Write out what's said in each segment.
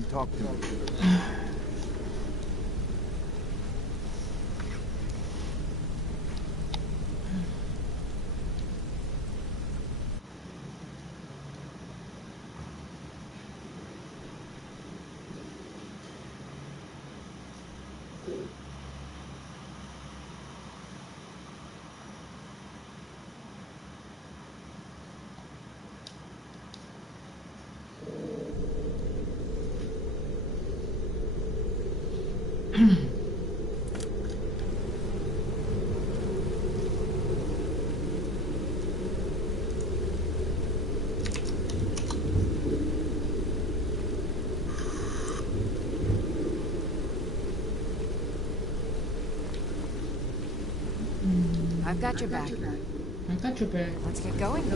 can talk to me. I've got your back. I've got your back. Let's get going.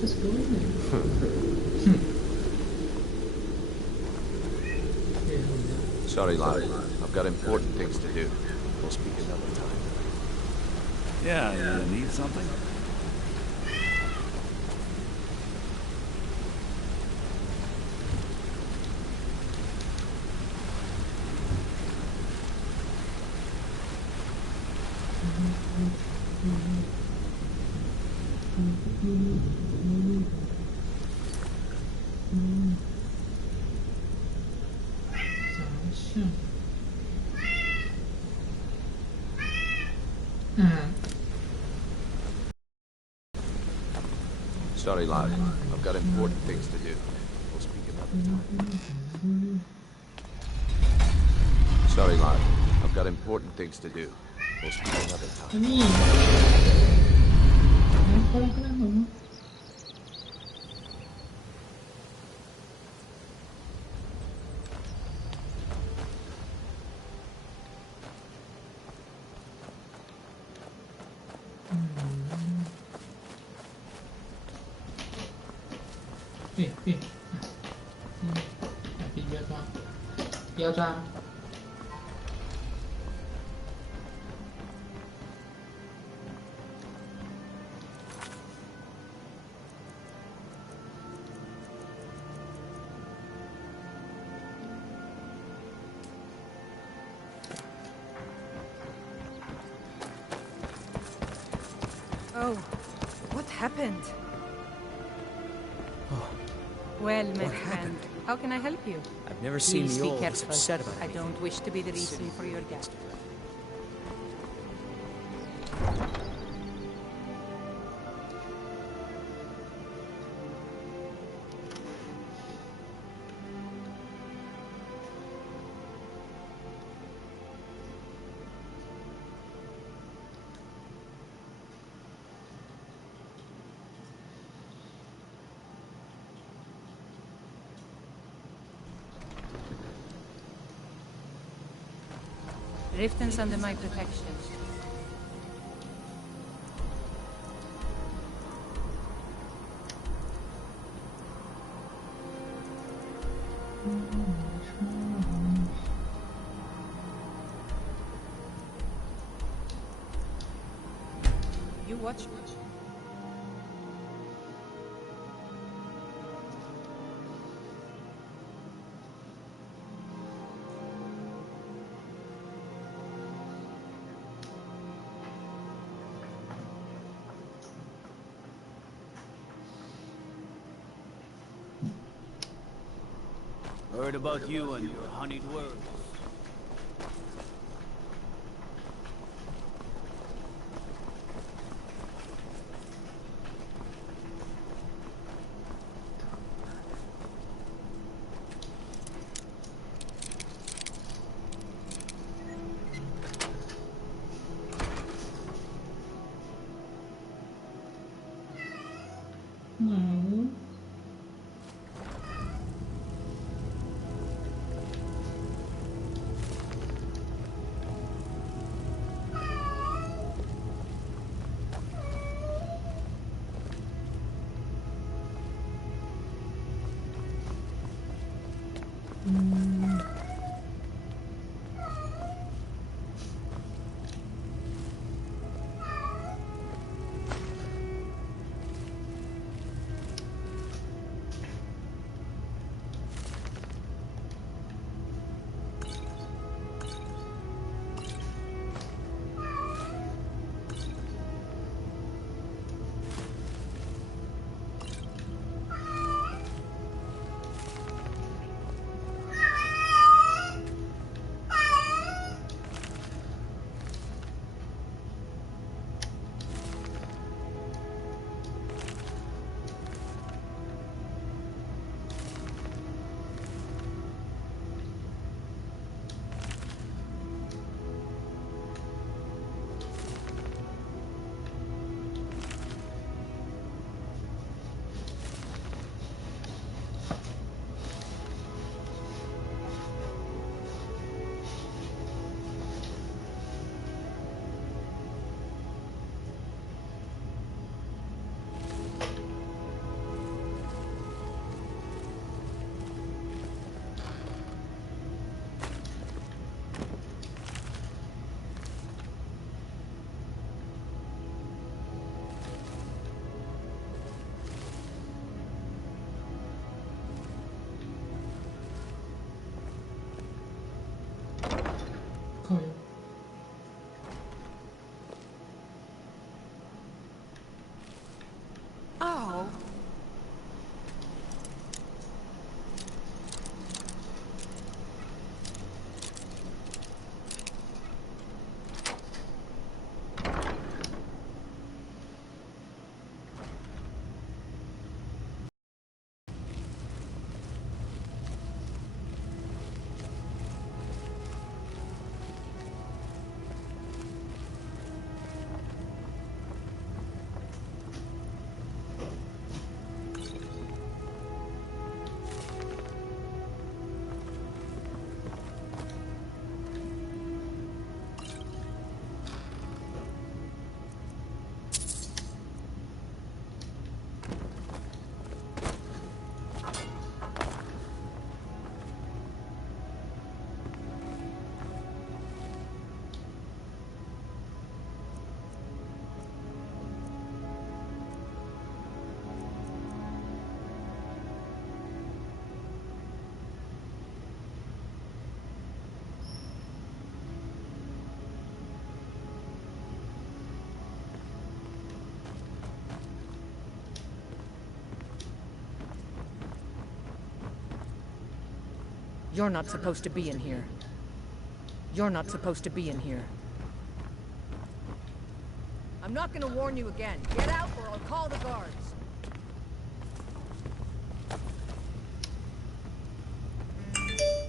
Let's go in there. Sorry, lad. I've got important things to do. We'll speak another time. Yeah, you need something? Sorry, lad. I've got important things to do. We'll speak another time. Sorry, lad. I've got important things to do. We'll speak another time. Oh, what happened? Well, my friend, how can I help you? I've never seen Please the be old careful. upset about I anything. don't wish to be the reason for your death. Riften's under my protection. You watch me. Heard about you and your honeyed words. No. You're not supposed to be in here. You're not supposed to be in here. I'm not gonna warn you again. Get out or I'll call the guards.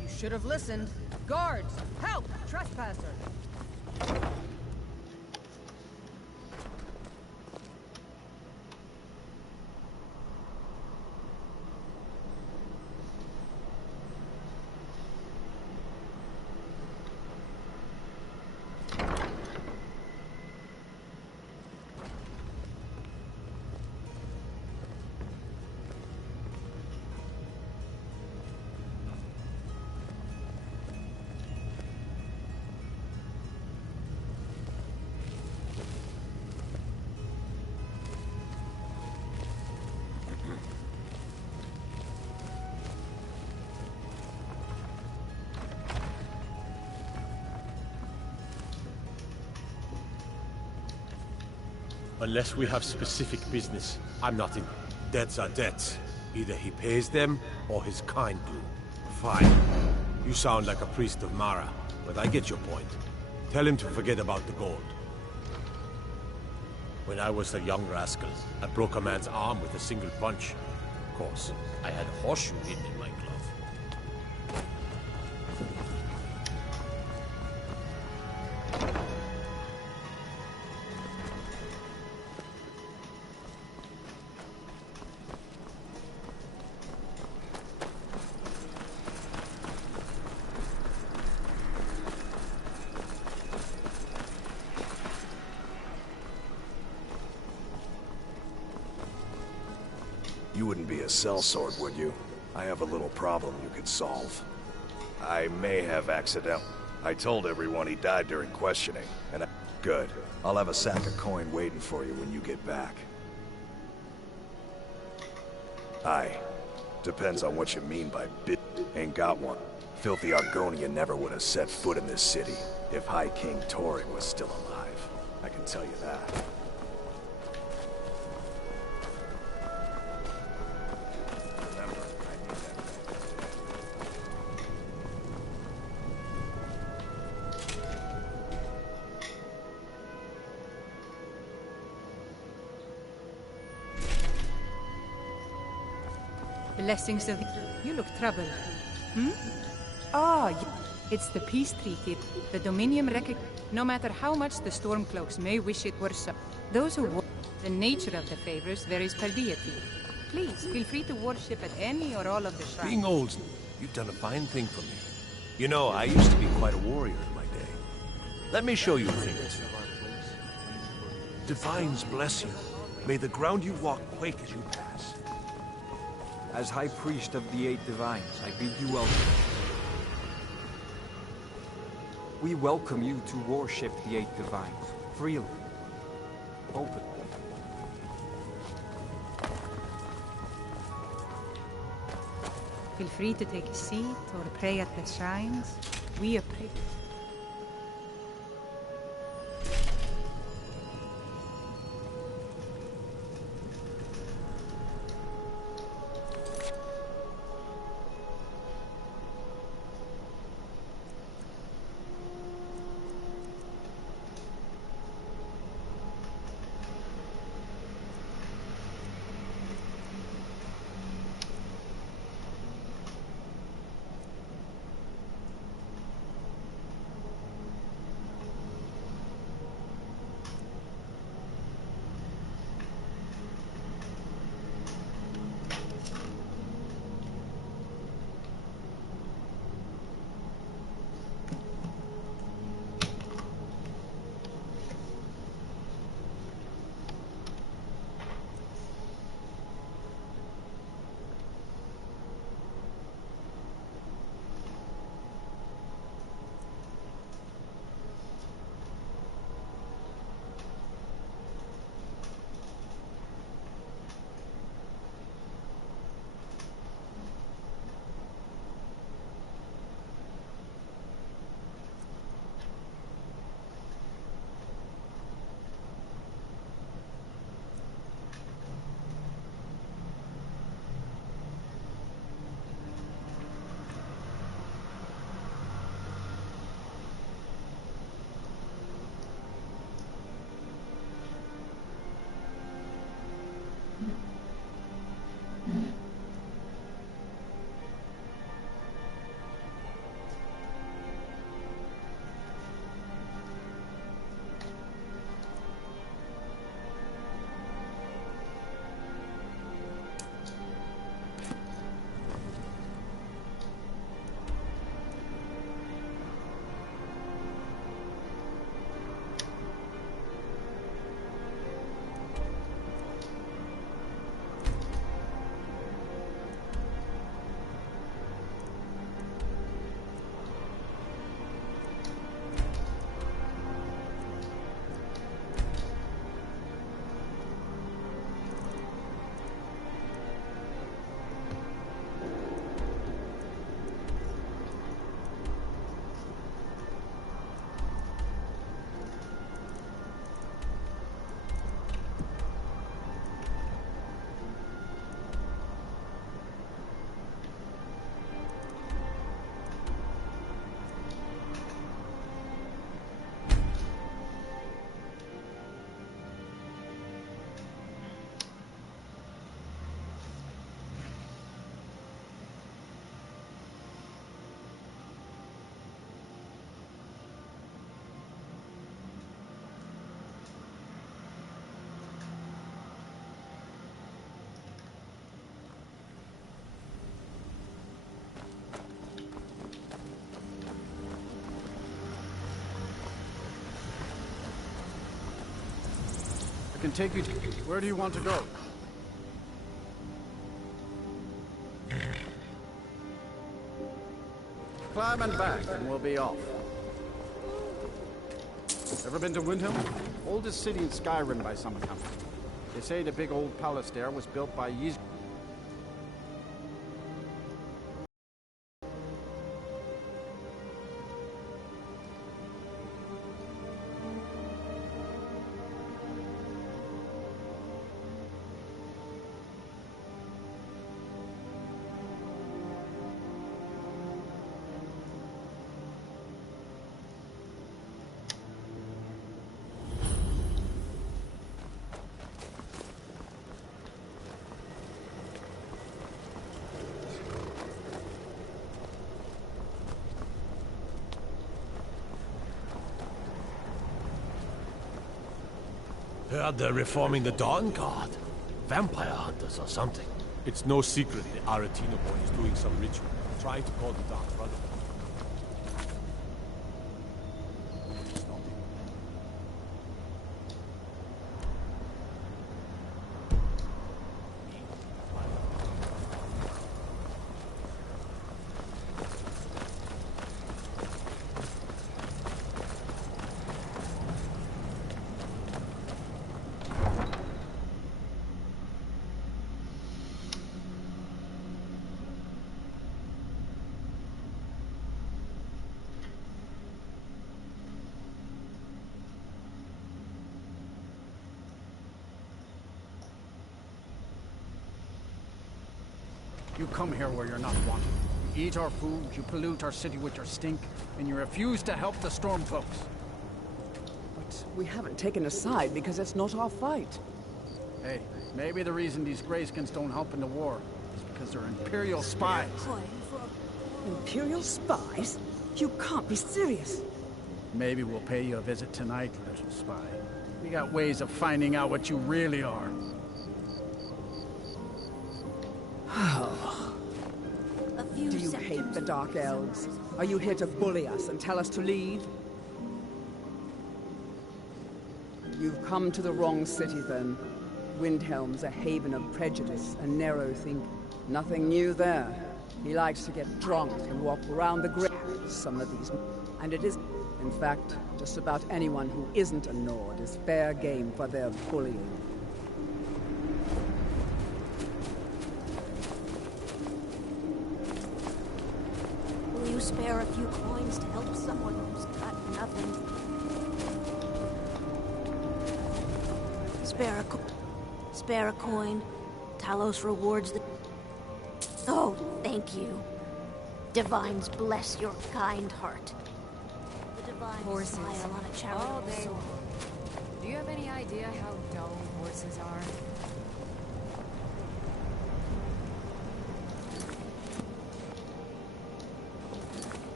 You should have listened. Guards! Help! Trespasser! Unless we have specific business, I'm not in. Debts are debts. Either he pays them, or his kind do. Fine. You sound like a priest of Mara, but I get your point. Tell him to forget about the gold. When I was a young rascal, I broke a man's arm with a single punch. Of course, I had a horseshoe hidden in my glove. You wouldn't be a sellsword, would you? I have a little problem you could solve. I may have accident. I told everyone he died during questioning, and Good. I'll have a sack of coin waiting for you when you get back. Aye. Depends on what you mean by bit. Ain't got one. Filthy Argonian never would have set foot in this city if High King Torin was still alive. I can tell you that. Blessings of the... You look troubled. Hmm? Ah, it's the peace treaty. The Dominion no matter how much the Stormcloaks may wish it were so. Those who... The nature of the favors varies per deity. Please, feel free to worship at any or all of the shrines. Being old, you've done a fine thing for me. You know, I used to be quite a warrior in my day. Let me show you a thing or two. Divines bless you. May the ground you walk quake as you pass. As High Priest of the Eight Divines, I bid you welcome. We welcome you to worship the Eight Divines, freely, openly. Feel free to take a seat or pray at the shrines. We appreciate. can take you to... Where do you want to go? Climb and back, and we'll be off. Ever been to Windhelm? Oldest city in Skyrim by some account. They say the big old palace there was built by Ys... Heard they're reforming the Dawn Guard. Vampire hunters or something. It's no secret the Aretino boy is doing some ritual. Trying to call the Dark Brotherhood. You come here where you're not wanted. You eat our food, you pollute our city with your stink, and you refuse to help the Stormcloaks. But we haven't taken a side because it's not our fight. Hey, maybe the reason these Greyskins don't help in the war is because they're Imperial spies. Imperial spies? You can't be serious. Maybe we'll pay you a visit tonight, little spy. We got ways of finding out what you really are. Do you hate the Dark Elves? Are you here to bully us and tell us to leave? You've come to the wrong city, then. Windhelm's a haven of prejudice and narrow thinking. Nothing new there. He likes to get drunk and walk around the grave. Some of these... And it is... In fact, just about anyone who isn't a Nord is fair game for their bullying. Spare a few coins to help someone who's got nothing. Spare a coin. Talos rewards the... Oh, thank you. Divines bless your kind heart. The divines Horses. smile on a charitable soul. Do you have any idea how dull horses are?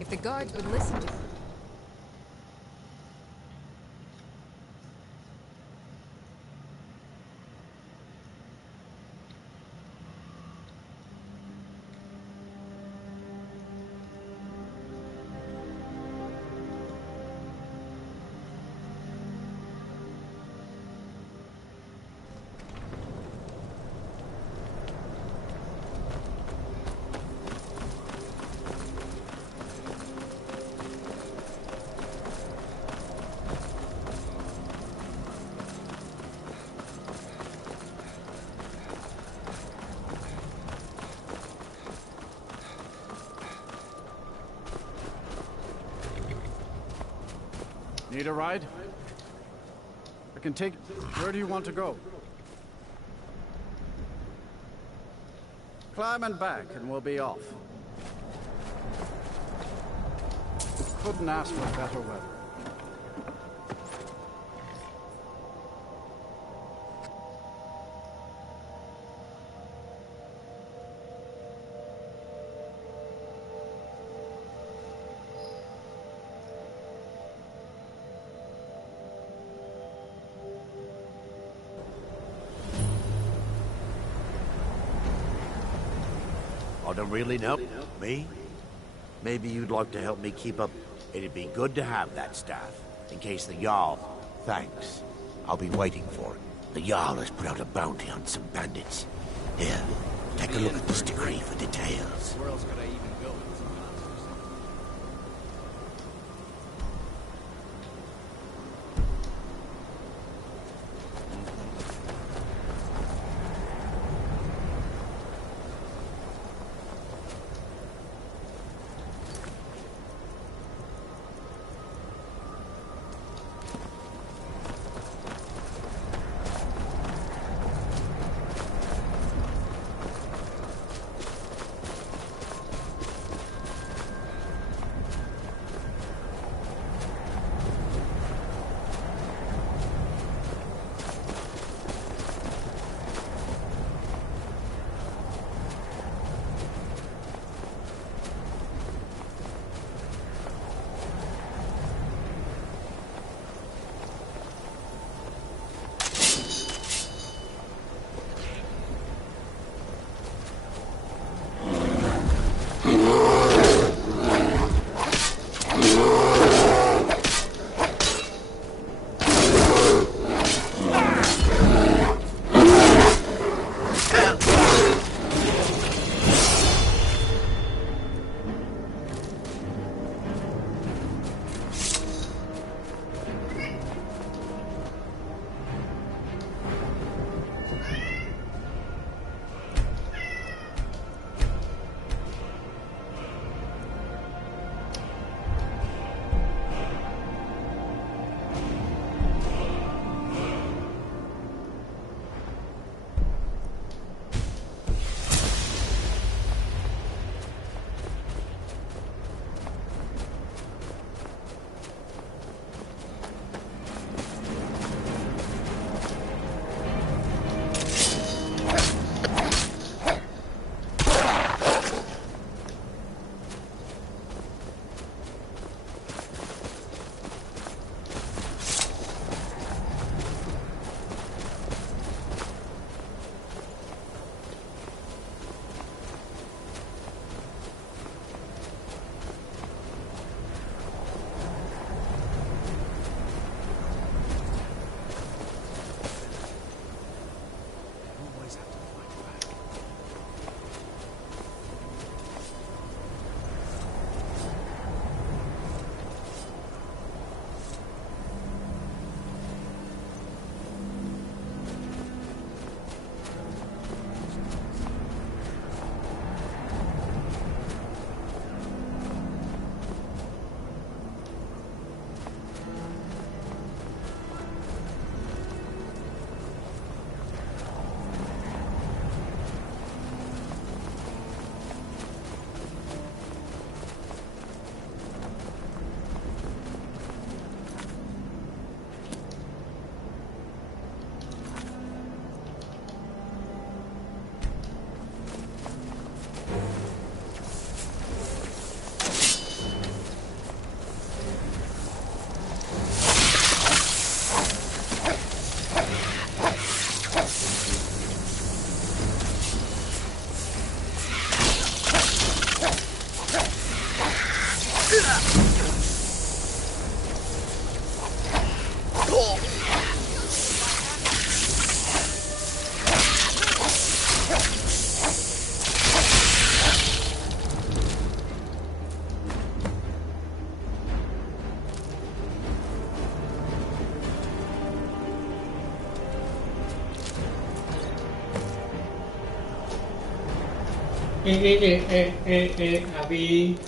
If the guards would listen to... Need a ride? I can take... Where do you want to go? Climb and back, and we'll be off. Couldn't ask for better weather. don't really know. Me? Maybe you'd like to help me keep up. It'd be good to have that staff, in case the Jarl... Thanks. I'll be waiting for it. The Jarl has put out a bounty on some bandits. Here, take a look at this decree for details. Where else could I even go? Abby.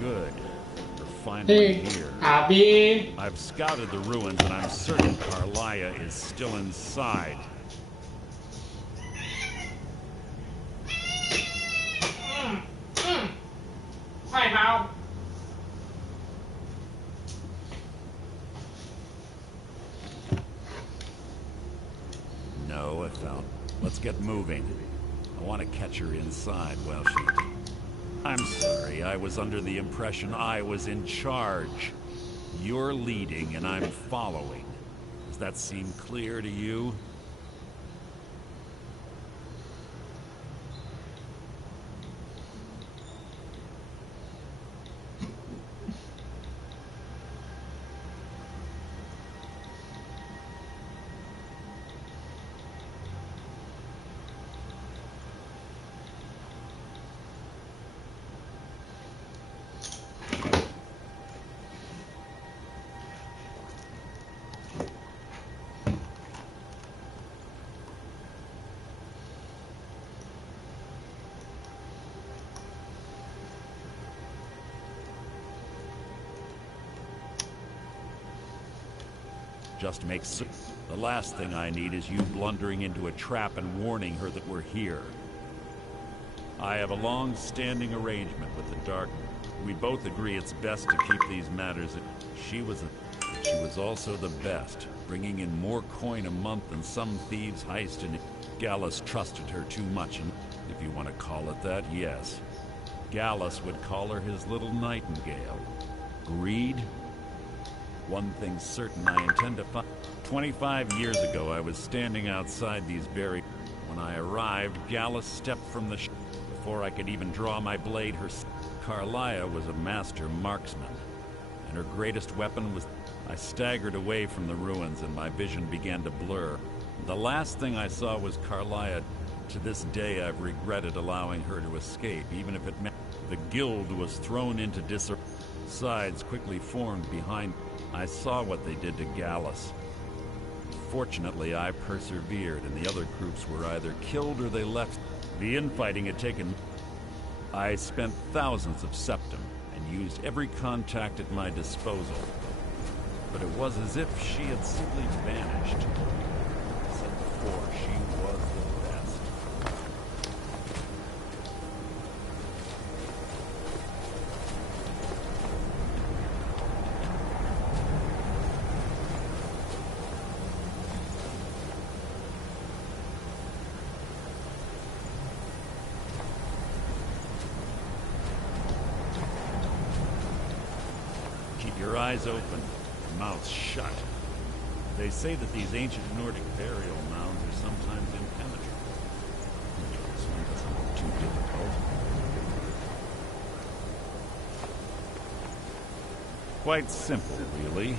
Good. We're finally Hey, here. Abby. I've scouted the ruins and I'm certain Carlia is still inside. Hi, Mal. No, I found. Let's get moving. I want to catch her inside while she... I'm sorry, I was under the impression I was in charge. You're leading and I'm following. Does that seem clear to you? Just make certain. The last thing I need is you blundering into a trap and warning her that we're here. I have a long-standing arrangement with the Dark. We both agree it's best to keep these matters. She was also the best, bringing in more coin a month than some thieves heist, and Gallus trusted her too much, and if you want to call it that, yes. Gallus would call her his little nightingale. Greed? One thing's certain, I intend to find. 25 years ago, I was standing outside these very... When I arrived, Gallus stepped from the ship. Before I could even draw my blade, Carlia was a master marksman, and her greatest weapon was... I staggered away from the ruins, and my vision began to blur. The last thing I saw was Carlia. To this day, I've regretted allowing her to escape, even if it meant the guild was thrown into disarray. Sides quickly formed behind. I saw what they did to Gallus. Fortunately, I persevered, and the other groups were either killed or they left. The infighting had taken... I spent thousands of septum and used every contact at my disposal. But it was as if she had simply vanished. I said before, she was the best. Your eyes open, mouths shut. They say that these ancient Nordic burial mounds are sometimes impenetrable. This one doesn't look too difficult. Quite simple, really.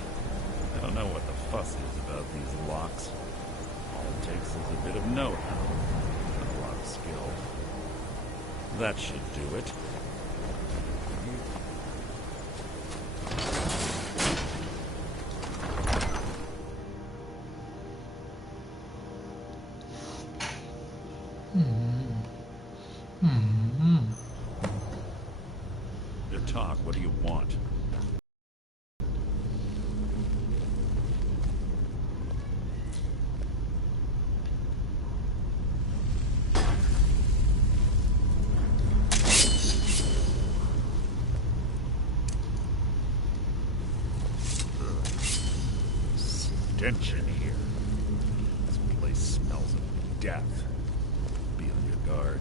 I don't know what the fuss is about these locks. All it takes is a bit of know-how and a lot of skill. That should do it. Talk, what do you want? Stench in here. This place smells of death. Be on your guard.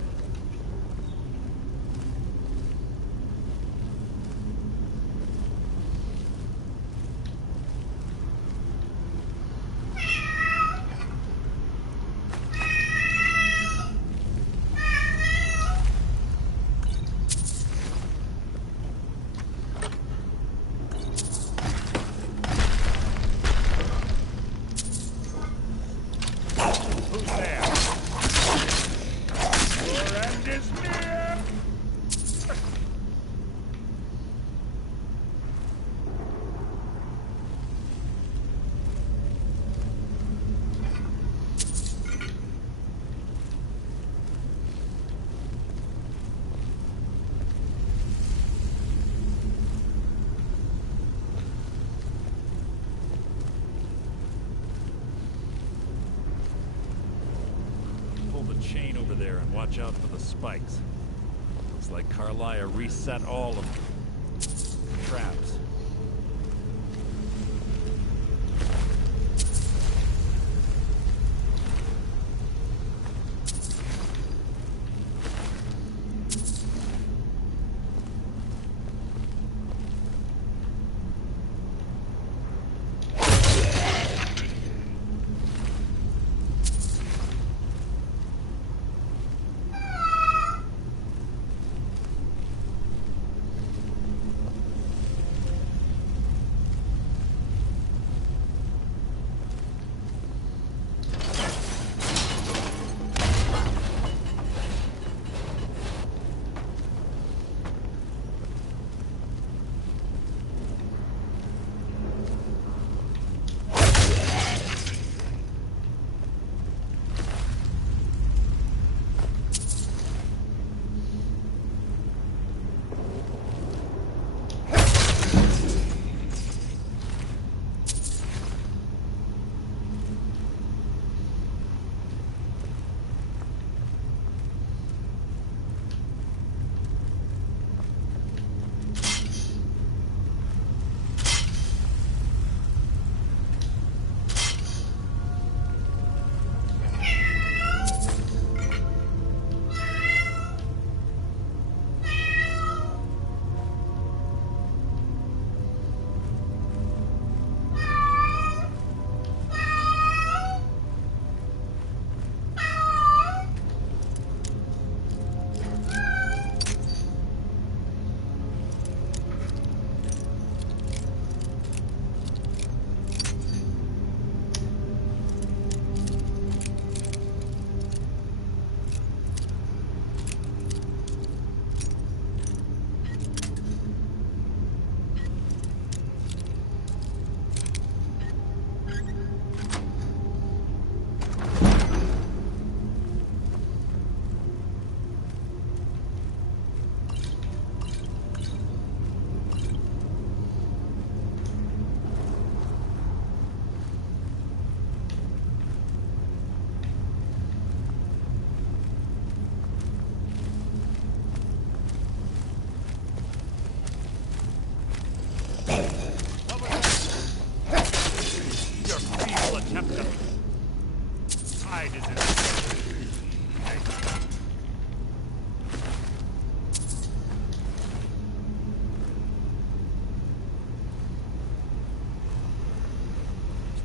Who's there? and watch out for the spikes. Looks like Carlia reset all of the traps.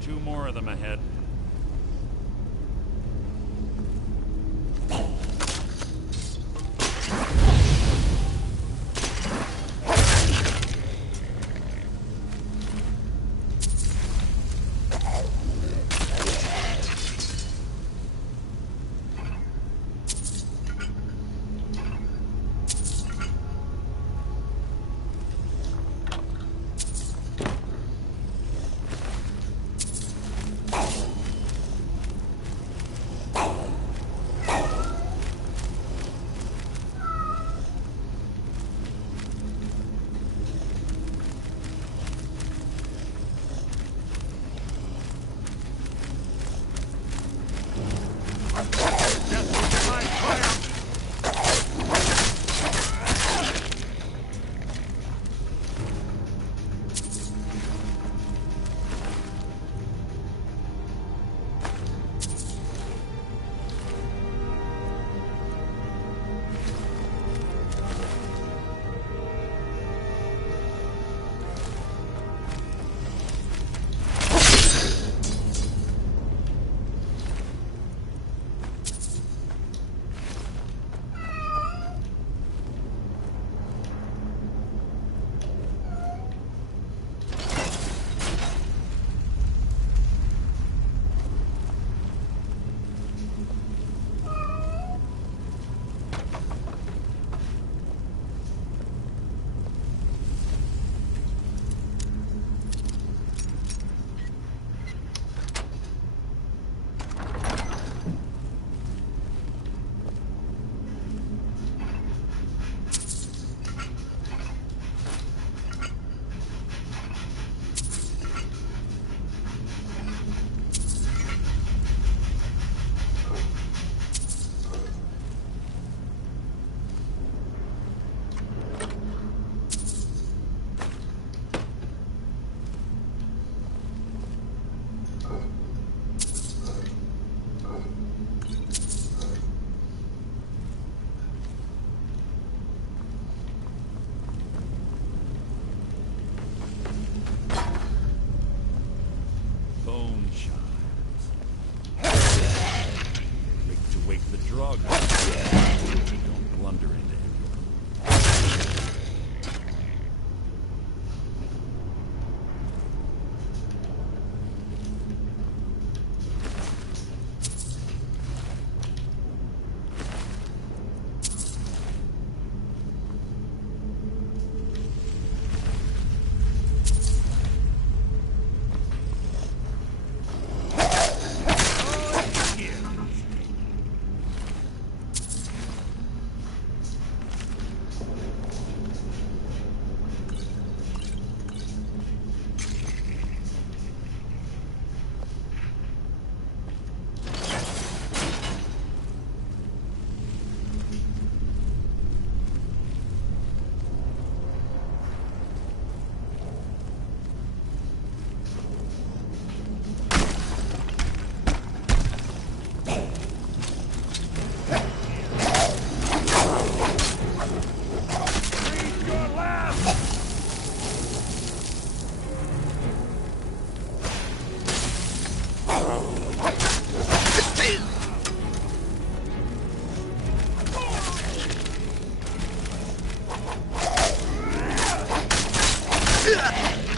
Two more of them ahead.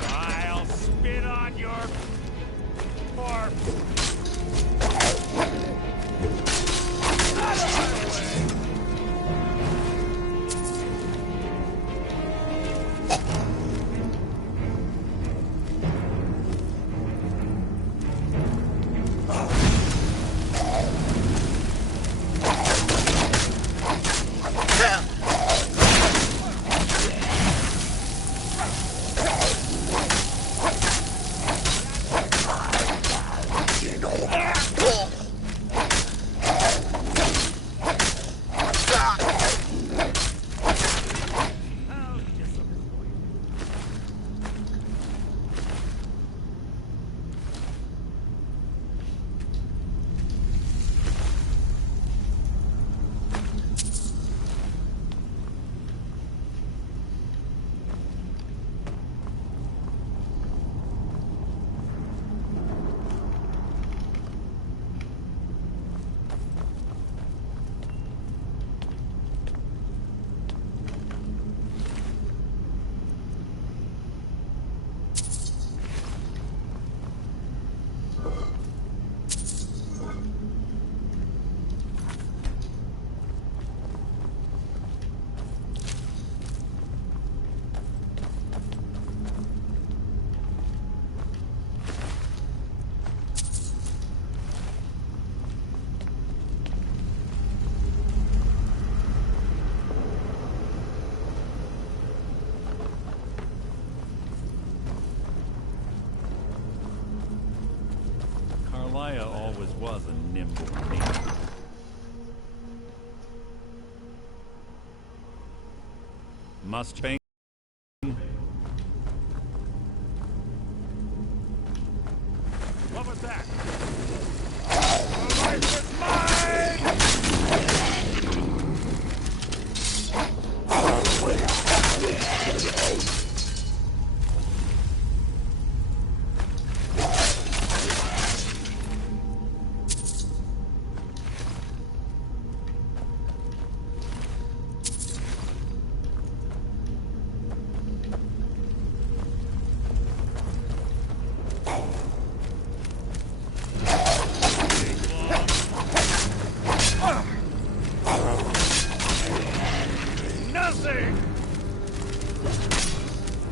I'll spit on your corpse. Out of my way. Carlia always was a nimble nature. Must be. What was that? The life is mine!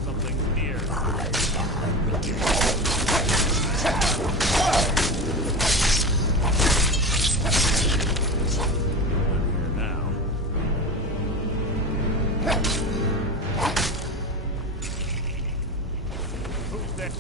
Something's near. Here now. Who's that?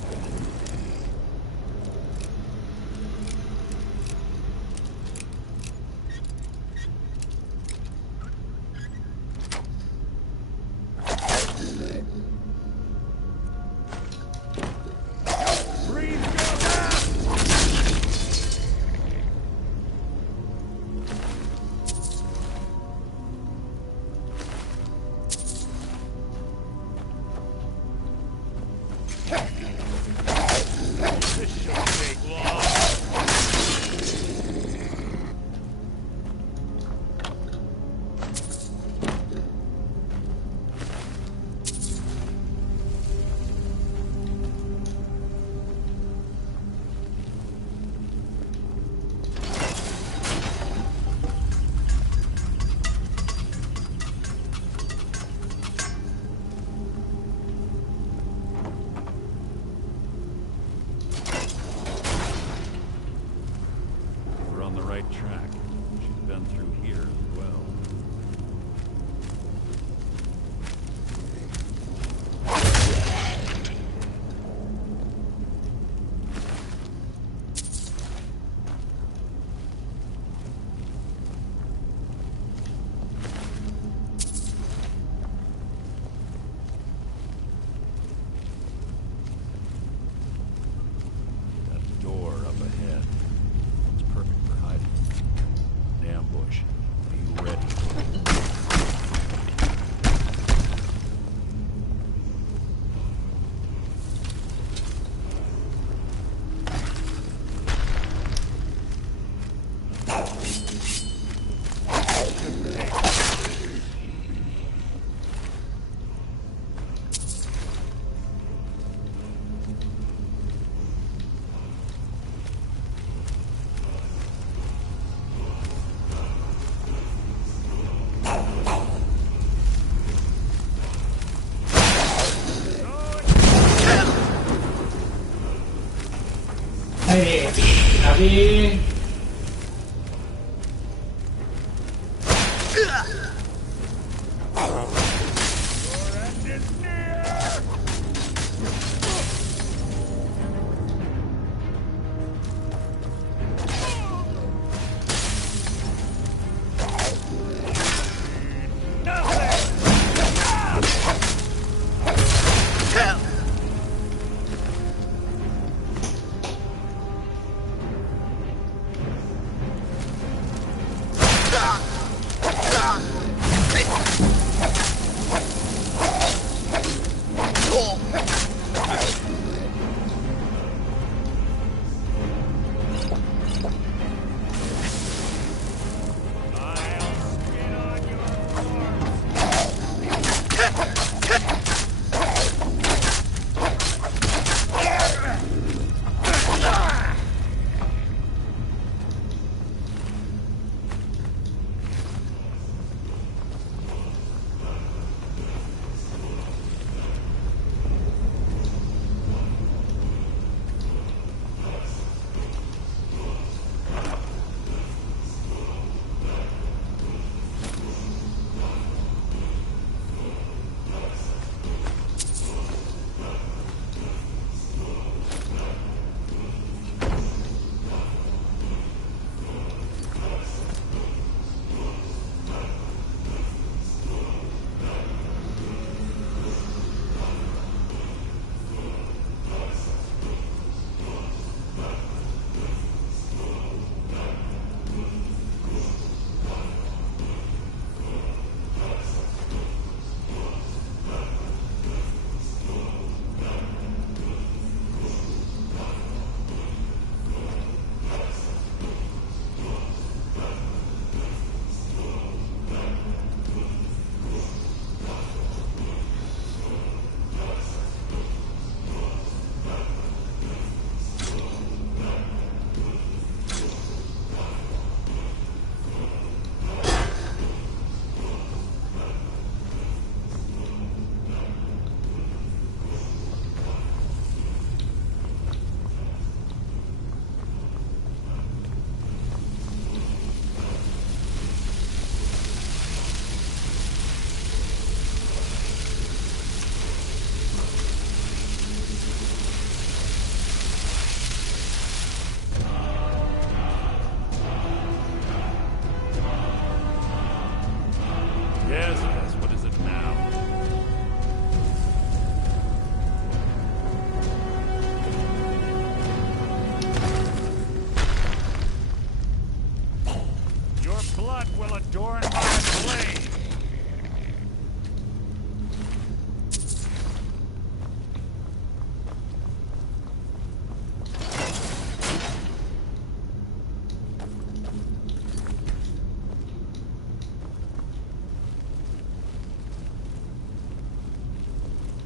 Jadi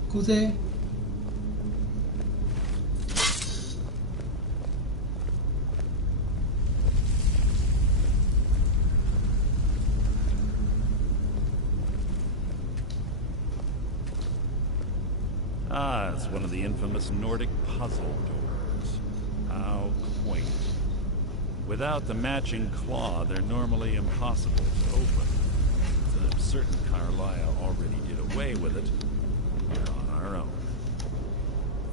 Cos'è? Ah, it's one of the infamous Nordic puzzle doors. How quaint. Without the matching claw, they're normally impossible to open. And if certain Carlisle already did away with it, we're on our own.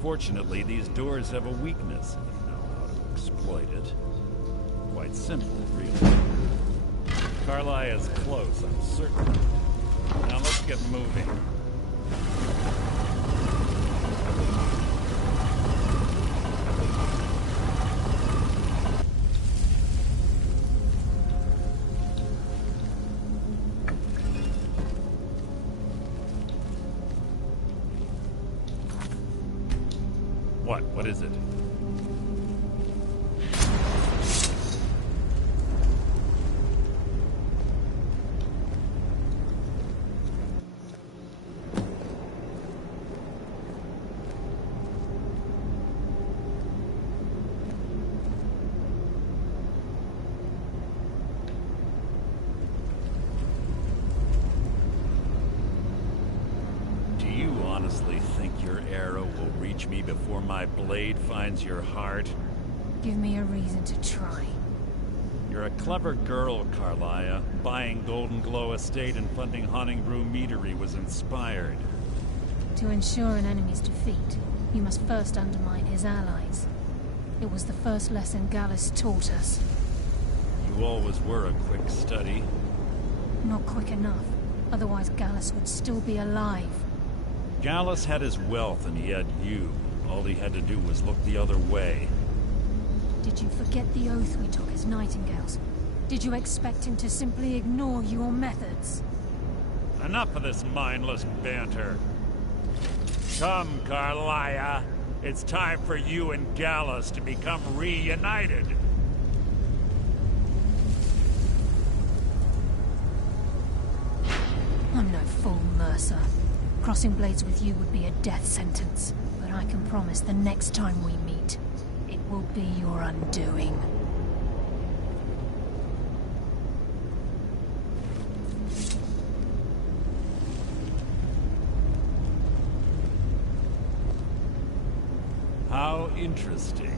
Fortunately, these doors have a weakness if you know how to exploit it. Quite simple, really. Carlisle is close, I'm certain. Now let's get moving. What is it? Do you honestly think your arrow will reach me before my blade finds your heart? Give me a reason to try. You're a clever girl, Carlia. Buying Golden Glow Estate and funding Honningbrew Meadery was inspired. To ensure an enemy's defeat, you must first undermine his allies. It was the first lesson Gallus taught us. You always were a quick study. Not quick enough. Otherwise Gallus would still be alive. Gallus had his wealth and he had you. All he had to do was look the other way. Did you forget the oath we took as Nightingales? Did you expect him to simply ignore your methods? Enough of this mindless banter. Come, Carlia. It's time for you and Gallus to become reunited. I'm no fool, Mercer. Crossing blades with you would be a death sentence. But I can promise the next time we meet, it will be your undoing. How interesting.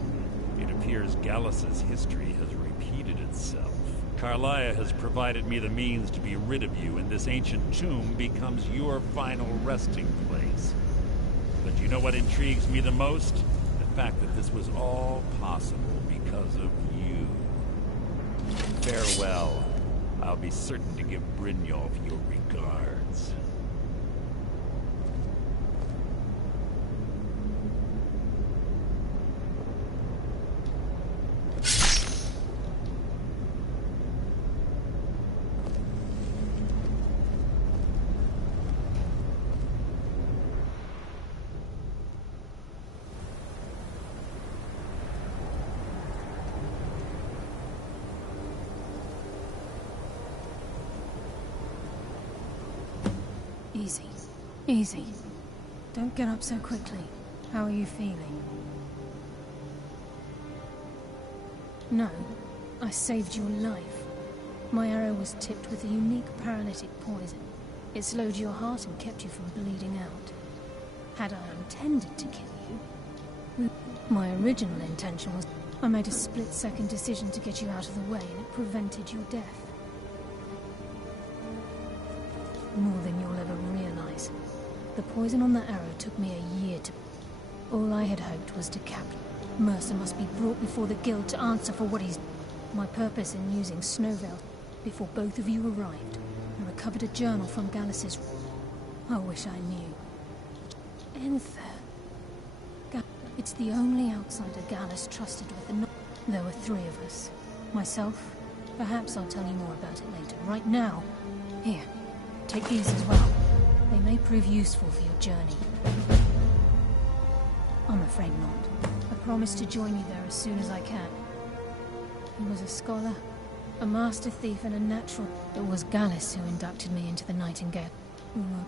It appears Gallus's history has repeated itself. Carlia has provided me the means to be rid of you, and this ancient tomb becomes your final resting place. But you know what intrigues me the most? The fact that this was all possible because of you. Farewell. I'll be certain to give Brynjolf your regards. Easy. Easy. Don't get up so quickly. How are you feeling? No. I saved your life. My arrow was tipped with a unique paralytic poison. It slowed your heart and kept you from bleeding out. Had I intended to kill you... My original intention was... I made a split-second decision to get you out of the way, and it prevented your death. More than you'll ever realize. The poison on that arrow took me a year to... All I had hoped was to capture... Mercer must be brought before the guild to answer for what he's... My purpose in using Snowveil before both of you arrived, I recovered a journal from Gallus's... I wish I knew. Enther. It's the only outsider Gallus trusted with the... There were 3 of us. Myself. Perhaps I'll tell you more about it later. Right now, here. Take these as well. They may prove useful for your journey. I'm afraid not. I promise to join you there as soon as I can. He was a scholar, a master thief, and a natural... It was Gallus who inducted me into the Nightingale. We were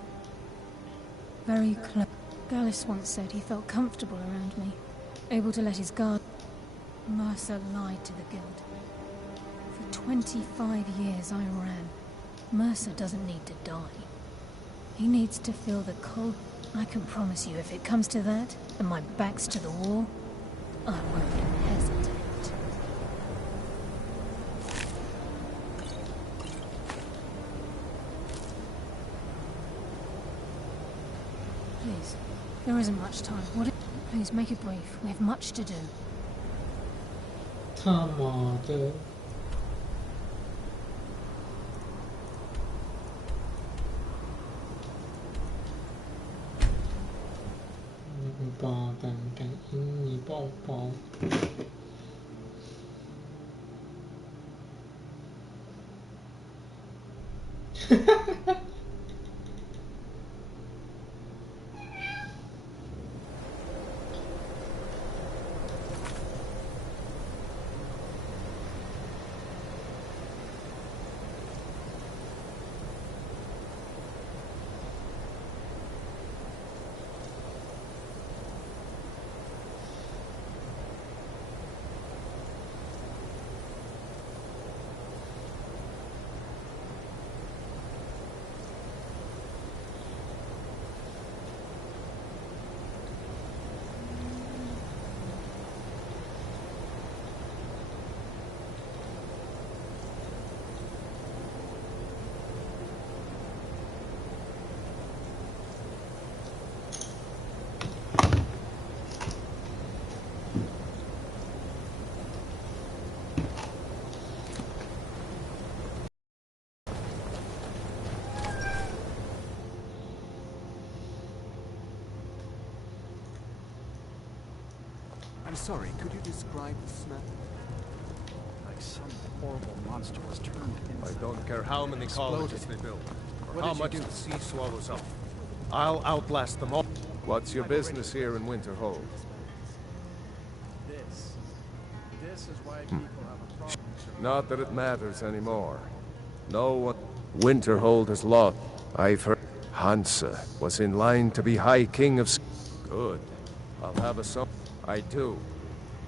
very close. Gallus once said he felt comfortable around me, able to let his guard... Mercer lied to the guild. For 25 years I ran. Mercer doesn't need to die. He needs to feel the cold. I can promise you, if it comes to that, and my back's to the wall, I won't hesitate. Please, there isn't much time. Please make it brief. We have much to do. 他妈的！感恩你抱抱。I'm sorry, could you describe the smell? Like some horrible monster was turned inside. I don't care how many colleges they build, or What how did you much do? the sea swallows up. I'll outlast them all. What's your business here in Winterhold? This is why people have a problem. Not that it matters anymore. No one... Winterhold has lost. I've heard Hansa was in line to be High King of... Good. I'll have a son. I do.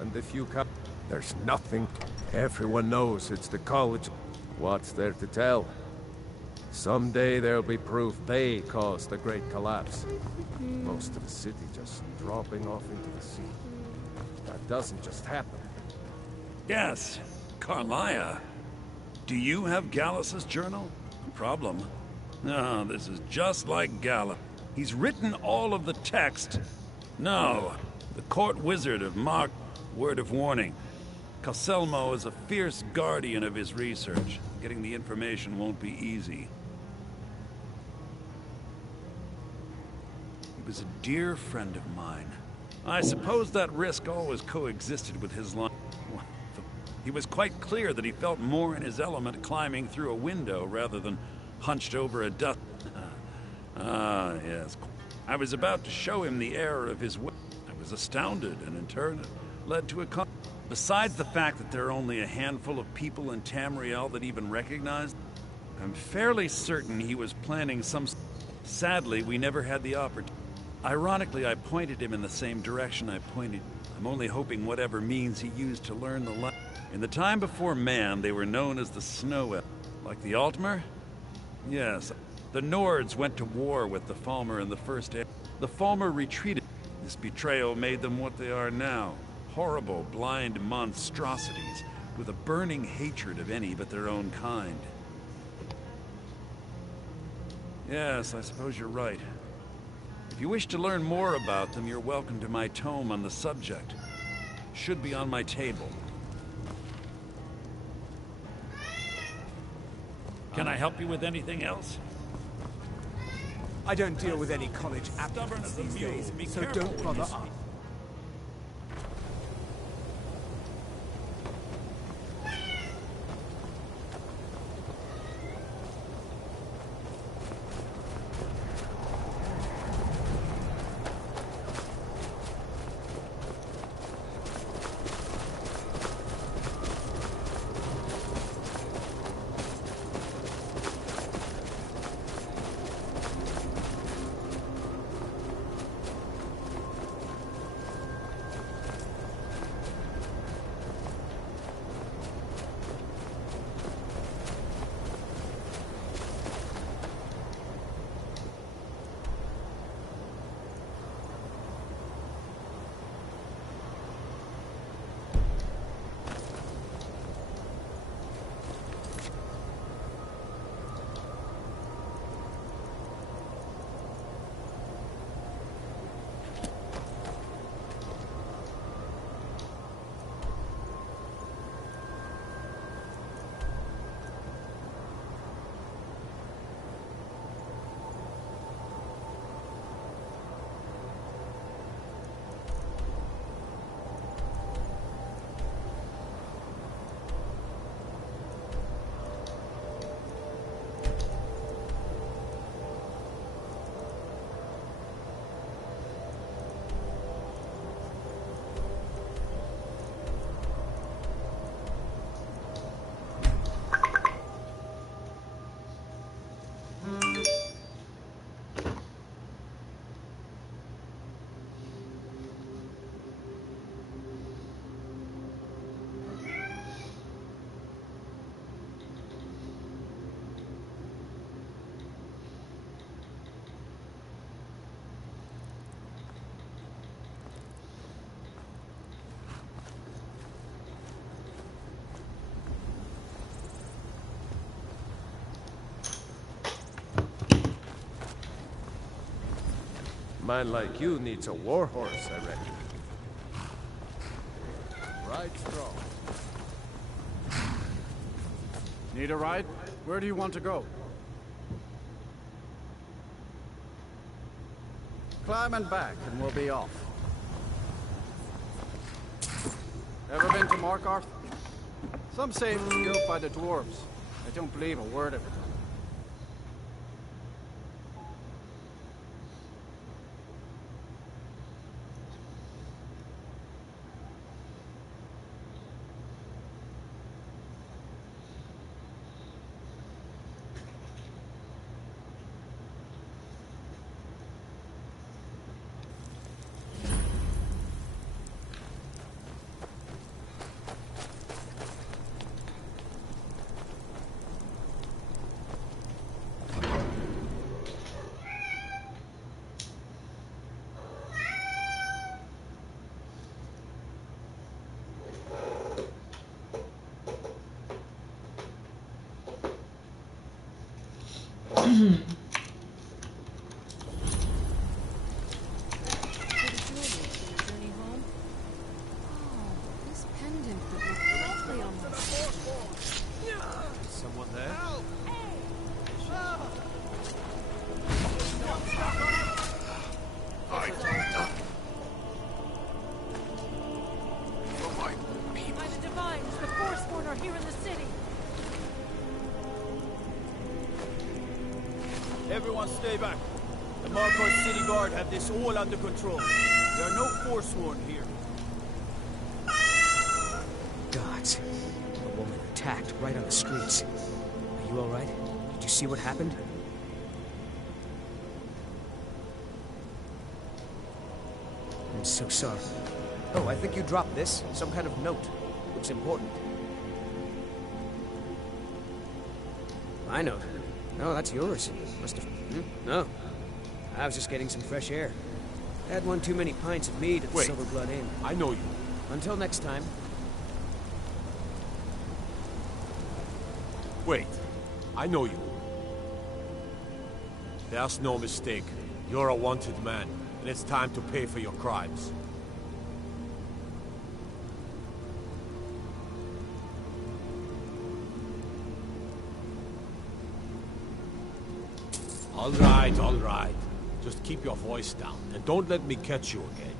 And if you come... There's nothing. Everyone knows it's the college. What's there to tell? Someday there'll be proof they caused the Great Collapse. Most of the city just dropping off into the sea. That doesn't just happen. Yes, Carlia. Do you have Gallus's journal? Problem? No, this is just like Gallus. He's written all of the text. No, the court wizard of Mark. Word of warning. Calselmo is a fierce guardian of his research. Getting the information won't be easy. He was a dear friend of mine. I suppose that risk always coexisted with his line. He was quite clear that he felt more in his element climbing through a window rather than hunched over a dust. Yes. I was about to show him the error of his way. I was astounded, and in turn it led to a... Besides the fact that there are only a handful of people in Tamriel that even recognized, I'm fairly certain he was planning some... Sadly, we never had the opportunity. Ironically, I pointed him in the same direction I pointed. I'm only hoping whatever means he used to learn the lesson. In the time before man, they were known as the Snow Elves. Like the Altmer? Yes. The Nords went to war with the Falmer in the First Age. The Falmer retreated. This betrayal made them what they are now. Horrible, blind monstrosities with a burning hatred of any but their own kind. Yes, I suppose you're right. If you wish to learn more about them, you're welcome to my tome on the subject. Should be on my table. Can I help you with anything else? I don't deal with any college applicants these days, so don't bother up. Man like you needs a war horse, I reckon. Ride strong. Need a ride? Where do you want to go? Climb and back, and we'll be off. Markarth? Some say it was built by the dwarves. I don't believe a word of it. Everyone stay back. The Markarth City Guard have this all under control. There are no Forsworn here. Gods. A woman attacked right on the streets. Are you alright? Did you see what happened? I'm so sorry. Oh, I think you dropped this. Some kind of note. Looks important. My note? No, that's yours. Must have... No. I was just getting some fresh air. Had one too many pints of mead at the Silver Blood Inn. I know you. Until next time. Wait. I know you. There's no mistake. You're a wanted man, and it's time to pay for your crimes. All right. Just keep your voice down, and don't let me catch you again.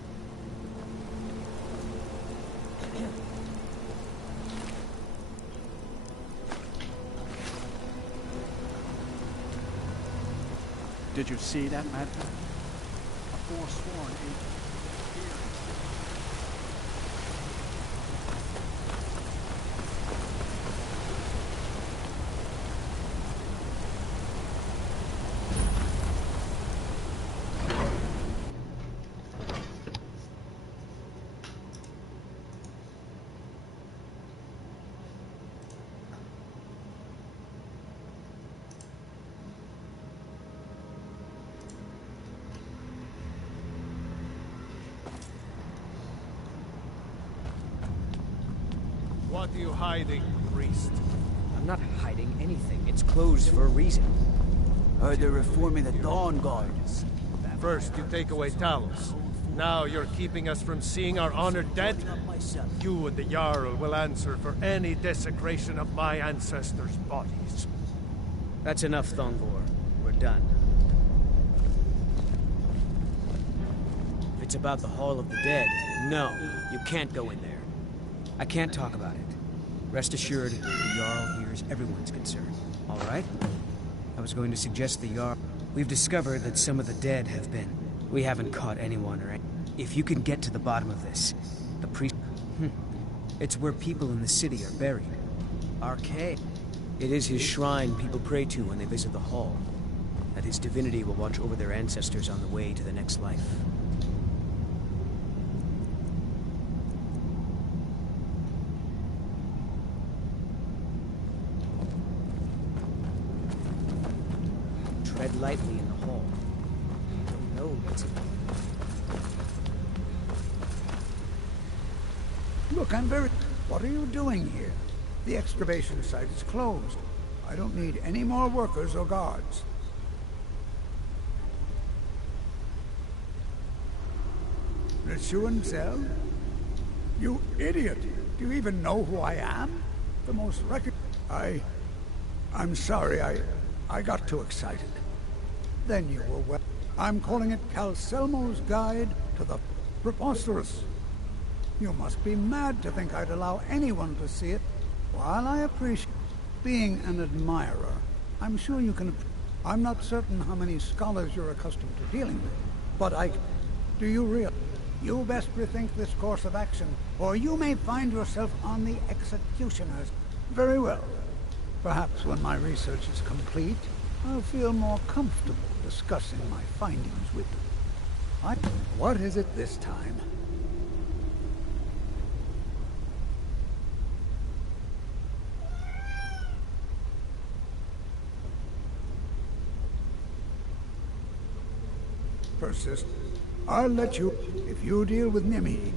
Did you see that, madman? A Forsworn agent. What are you hiding, priest? I'm not hiding anything. It's closed for a reason. Heard they're reforming the Dawn Guards. First, you take away Talos. Now you're keeping us from seeing our honored dead? You and the Jarl will answer for any desecration of my ancestors' bodies. That's enough, Thongvor. We're done. If it's about the Hall of the Dead, no, you can't go in there. I can't talk about it. Rest assured, the Jarl hears everyone's concern. All right? I was going to suggest the Jarl... We've discovered that some of the dead have been... We haven't caught anyone or... If you can get to the bottom of this, the priest... It's where people in the city are buried. Arcade. It is his shrine people pray to when they visit the hall. That his divinity will watch over their ancestors on the way to the next life. Tread lightly in the hall. You don't know what's in there. Look, I'm very... What are you doing here? The excavation site is closed. I don't need any more workers or guards. Rishuan, you idiot! Do you even know who I am? The most I'm sorry, I got too excited. Then you were well. I'm calling it Calselmo's Guide to the Preposterous. You must be mad to think I'd allow anyone to see it. While I appreciate being an admirer, I'm sure you can... I'm not certain how many scholars you're accustomed to dealing with, but do you realize? You best rethink this course of action, or you may find yourself on the executioners. Very well. Perhaps when my research is complete, I'll feel more comfortable discussing my findings with you. What is it this time? Persist. I'll let you. If you deal with Nimi,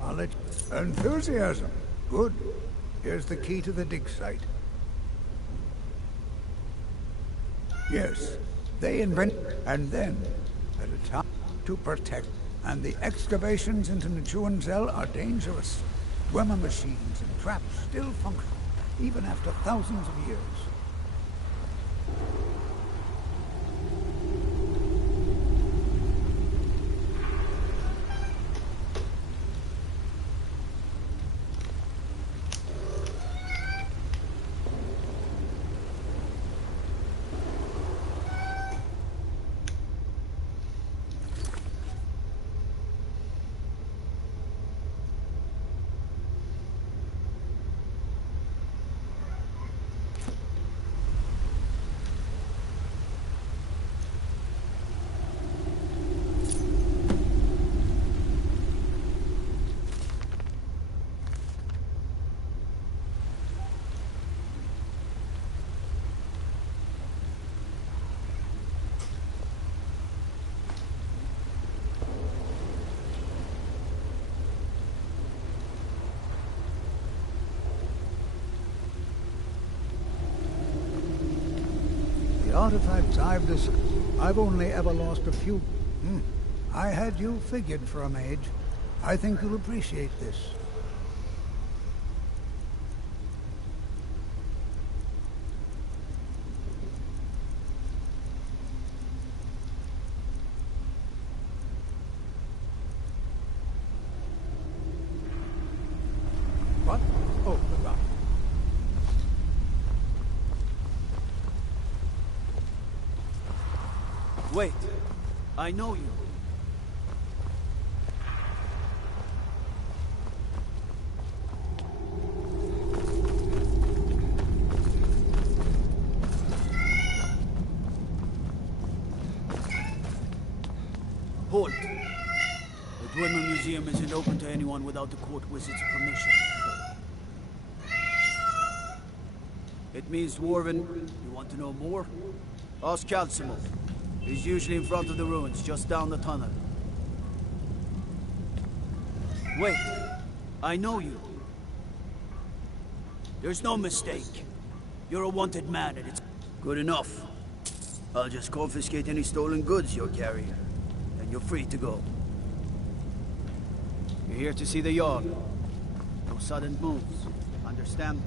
I'll let you. Enthusiasm. Good. Here's the key to the dig site. Yes, they invent, and then, at a time, to protect. And the excavations into Nichuanzel are dangerous. Dwemer machines and traps still function, even after thousands of years. The artifacts I've discovered, I've only ever lost a few. I had you figured for a mage. I think you'll appreciate this. What? Oh, forgot. Wait, I know you. Halt. The Dwemer Museum isn't open to anyone without the court wizard's permission. It means, Dwarven, you want to know more? Ask Calcimo. He's usually in front of the ruins, just down the tunnel. Wait, I know you. There's no mistake. You're a wanted man, and it's good enough. I'll just confiscate any stolen goods you're carrying, and you're free to go. You're here to see the Jarl. No sudden moves. Understand?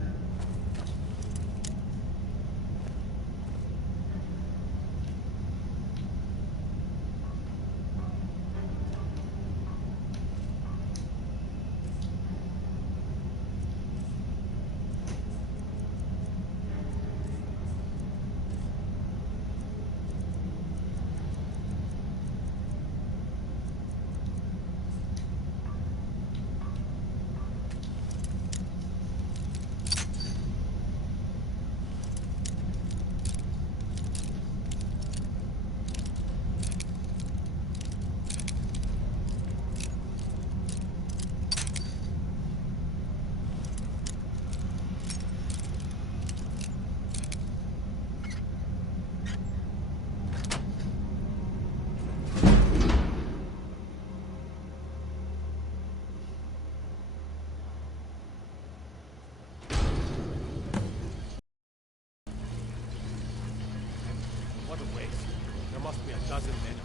Dozen men.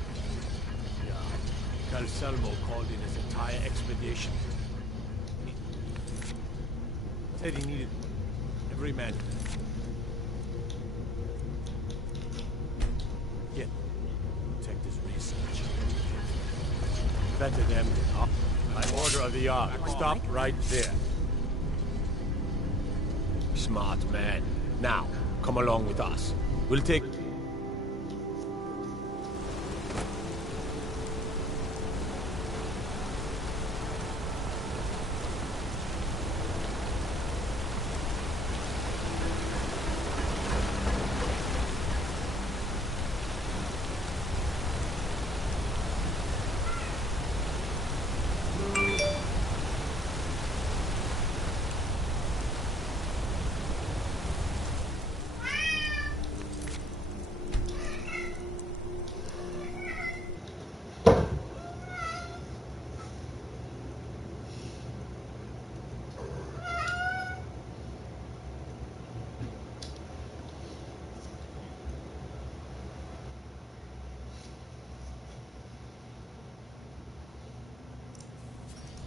Yeah. Calcelmo called in his entire expedition. Said he needed every man. Yet, protect his research. Better them. I order Order of the Yard. Stop right there. Smart man. Now, come along with us. We'll take...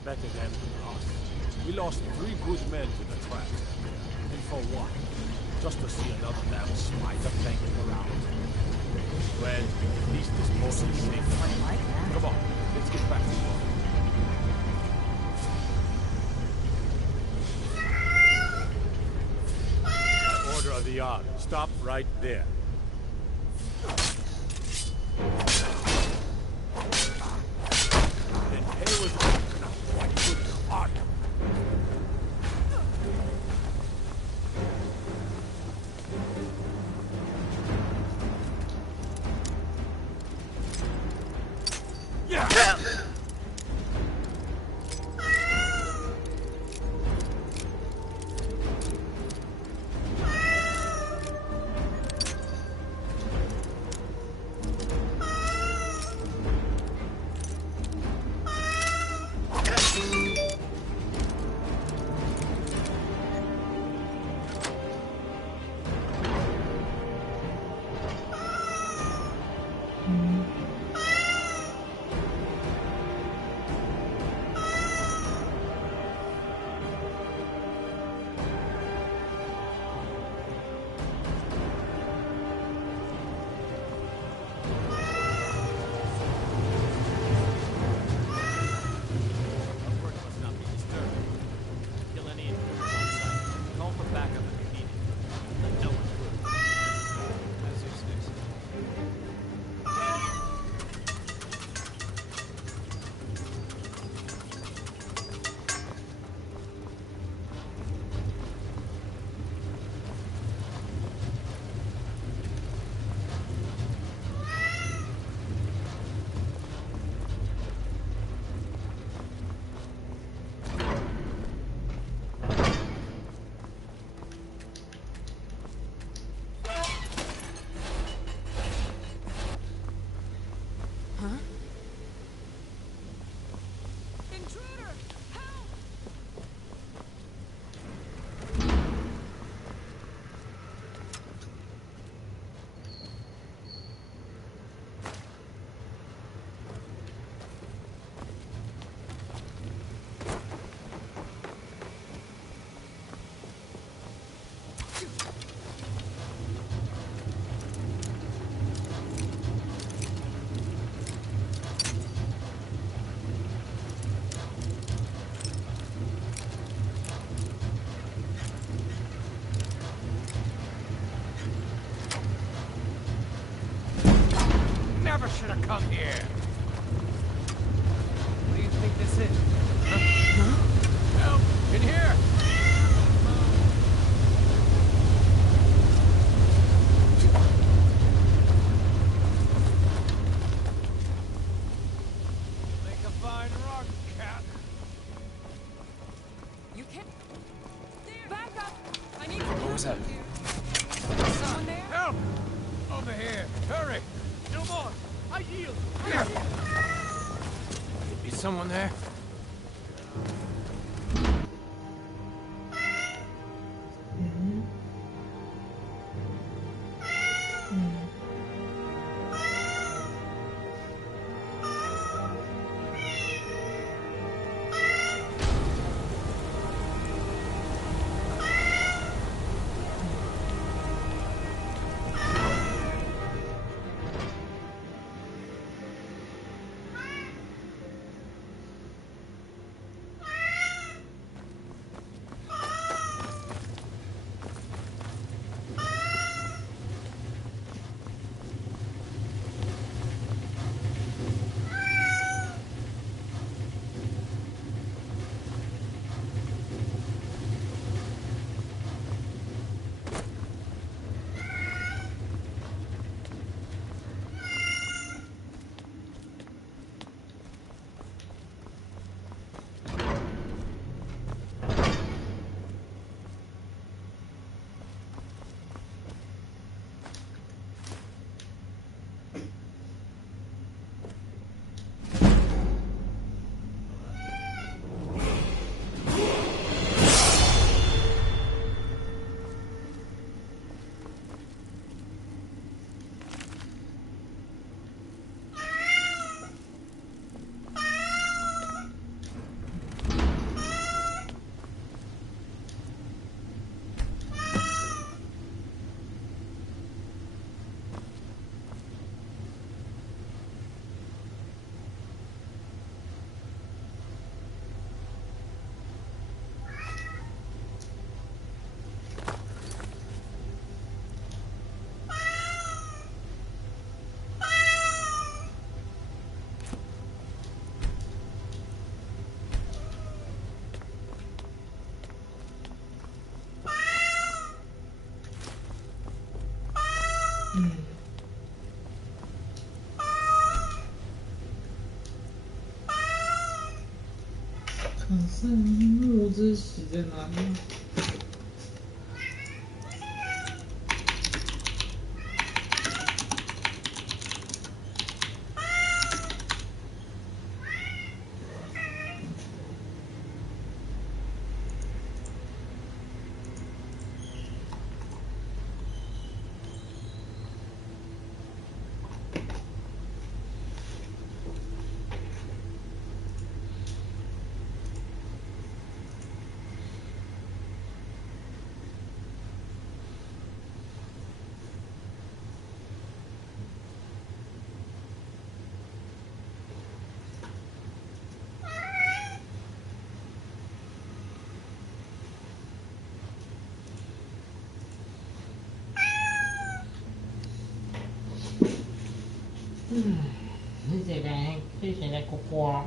Better than us. We lost 3 good men to the trap. And for what? Just to see another damn spider banging around. Well, at least this boat is safe. Come on, let's get back to work. Order of the Yard. Stop right there. And pay with art. Yeah. Never should have come here. What do you think this is? Huh? Help! In here! Make a fine rock, cat. You can't. Back up! I need to. What was that? Someone there? Help! Over here! Hurry! No more! I yield! Could be someone there. 可是木之喜在哪里呢？很简单，最简单过过。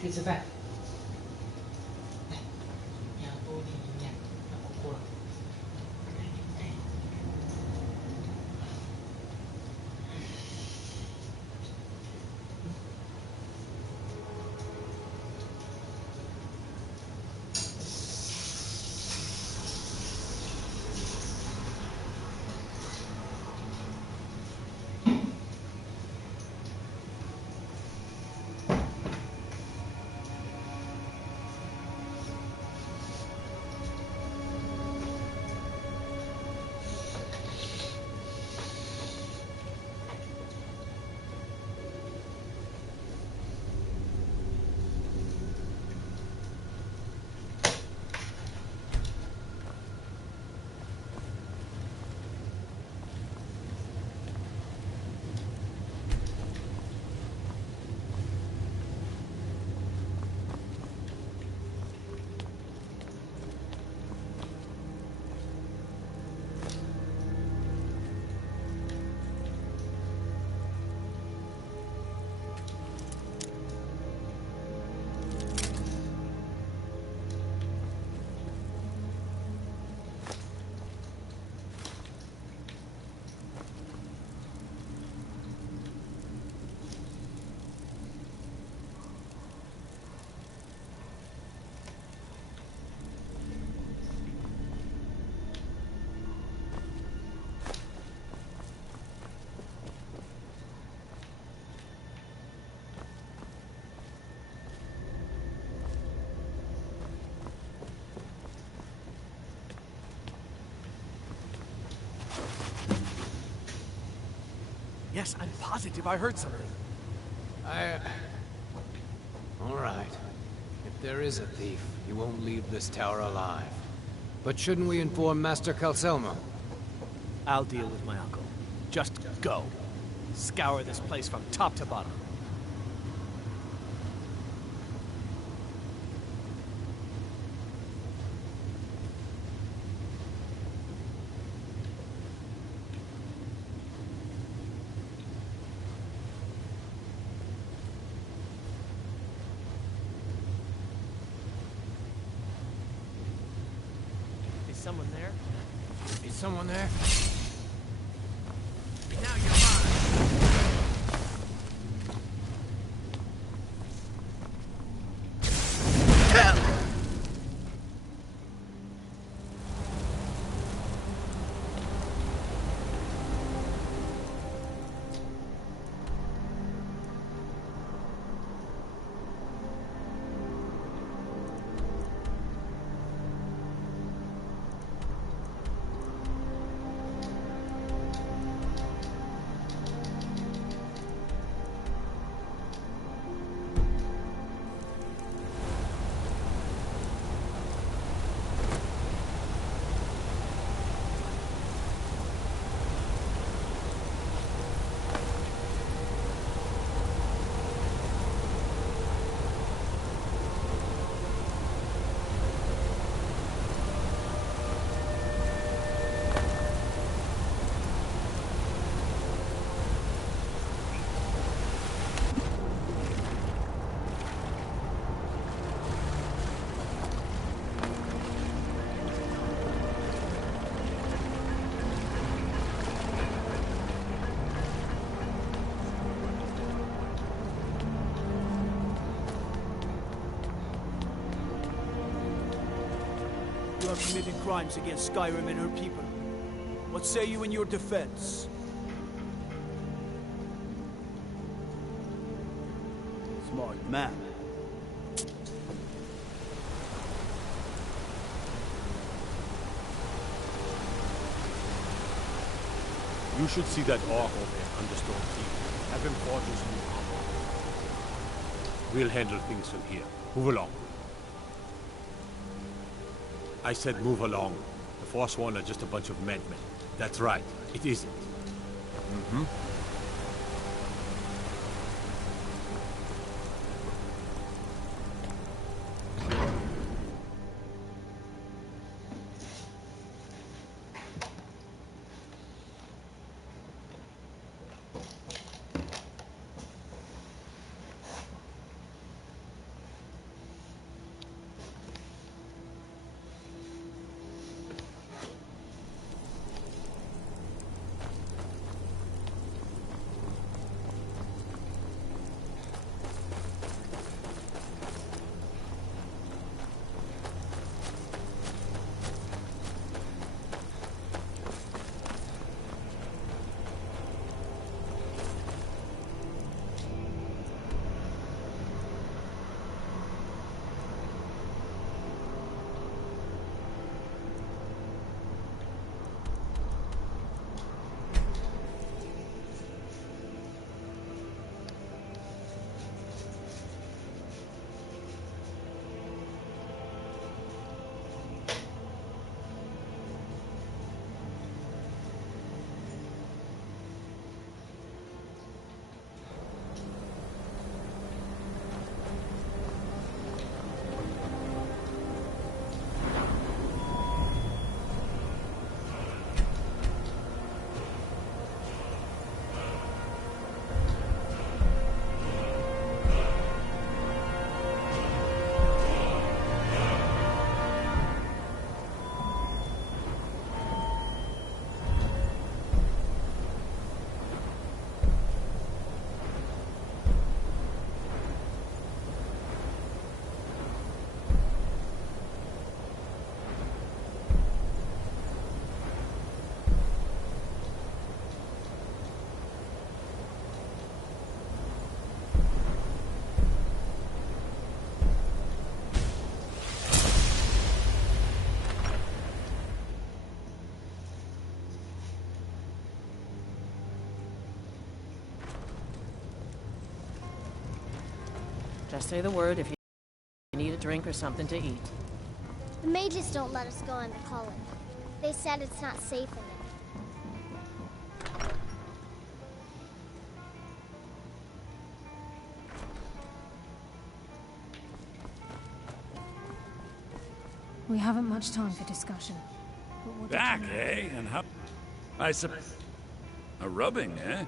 去吃饭。来，你要多一点营养，要过过了。Yes, I'm positive I heard something. All right. If there is a thief, he won't leave this tower alive. But shouldn't we inform Master Calcelmo? I'll deal with my uncle. Just go. Scour this place from top to bottom. Is someone there? Is someone there? Now you're mine. You have committed crimes against Skyrim and her people. What say you in your defense? Smart man. You should see that orc over there, Understone Keep. Have him forge his new armor. We'll handle things from here. Move along. I said move along. The Forsworn are just a bunch of madmen. That's right. It isn't. Mm-hmm. Just say the word if you need a drink or something to eat. The mages don't let us go in the colony. They said it's not safe in there. We haven't much time for discussion. But what did Back, you know? eh? And how... A rubbing, eh?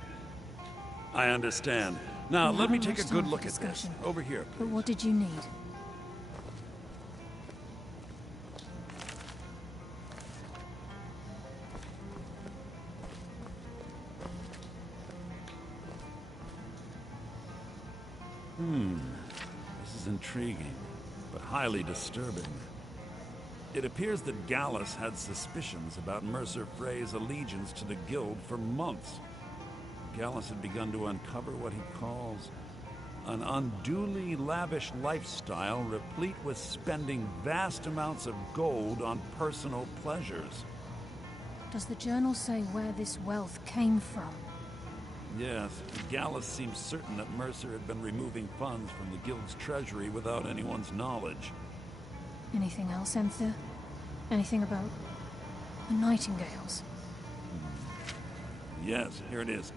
I understand. Now, We let me haven't take a much good time look for at this. discussion. Over here, But please. what did you need? This is intriguing, but highly disturbing. It appears that Gallus had suspicions about Mercer Frey's allegiance to the Guild for months. Gallus had begun to uncover what he calls an unduly lavish lifestyle replete with spending vast amounts of gold on personal pleasures. Does the journal say where this wealth came from? Yes, Gallus seems certain that Mercer had been removing funds from the Guild's treasury without anyone's knowledge. Anything else, Enther? Anything about the Nightingales? Yes, here it is.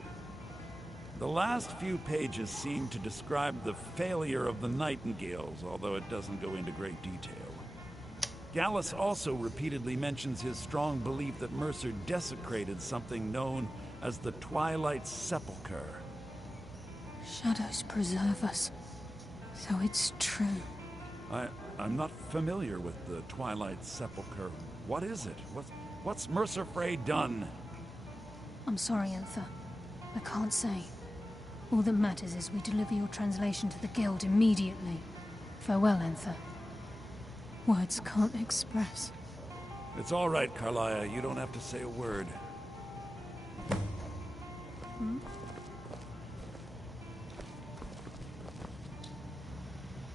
The last few pages seem to describe the failure of the Nightingales, although it doesn't go into great detail. Gallus also repeatedly mentions his strong belief that Mercer desecrated something known as the Twilight Sepulchre. Shadows preserve us. So it's true. I'm not familiar with the Twilight Sepulchre. What is it? What's Mercer Frey done? I'm sorry, Enther. I can't say. All that matters is we deliver your translation to the Guild immediately. Farewell, Enther. Words can't express. It's all right, Carlia. You don't have to say a word.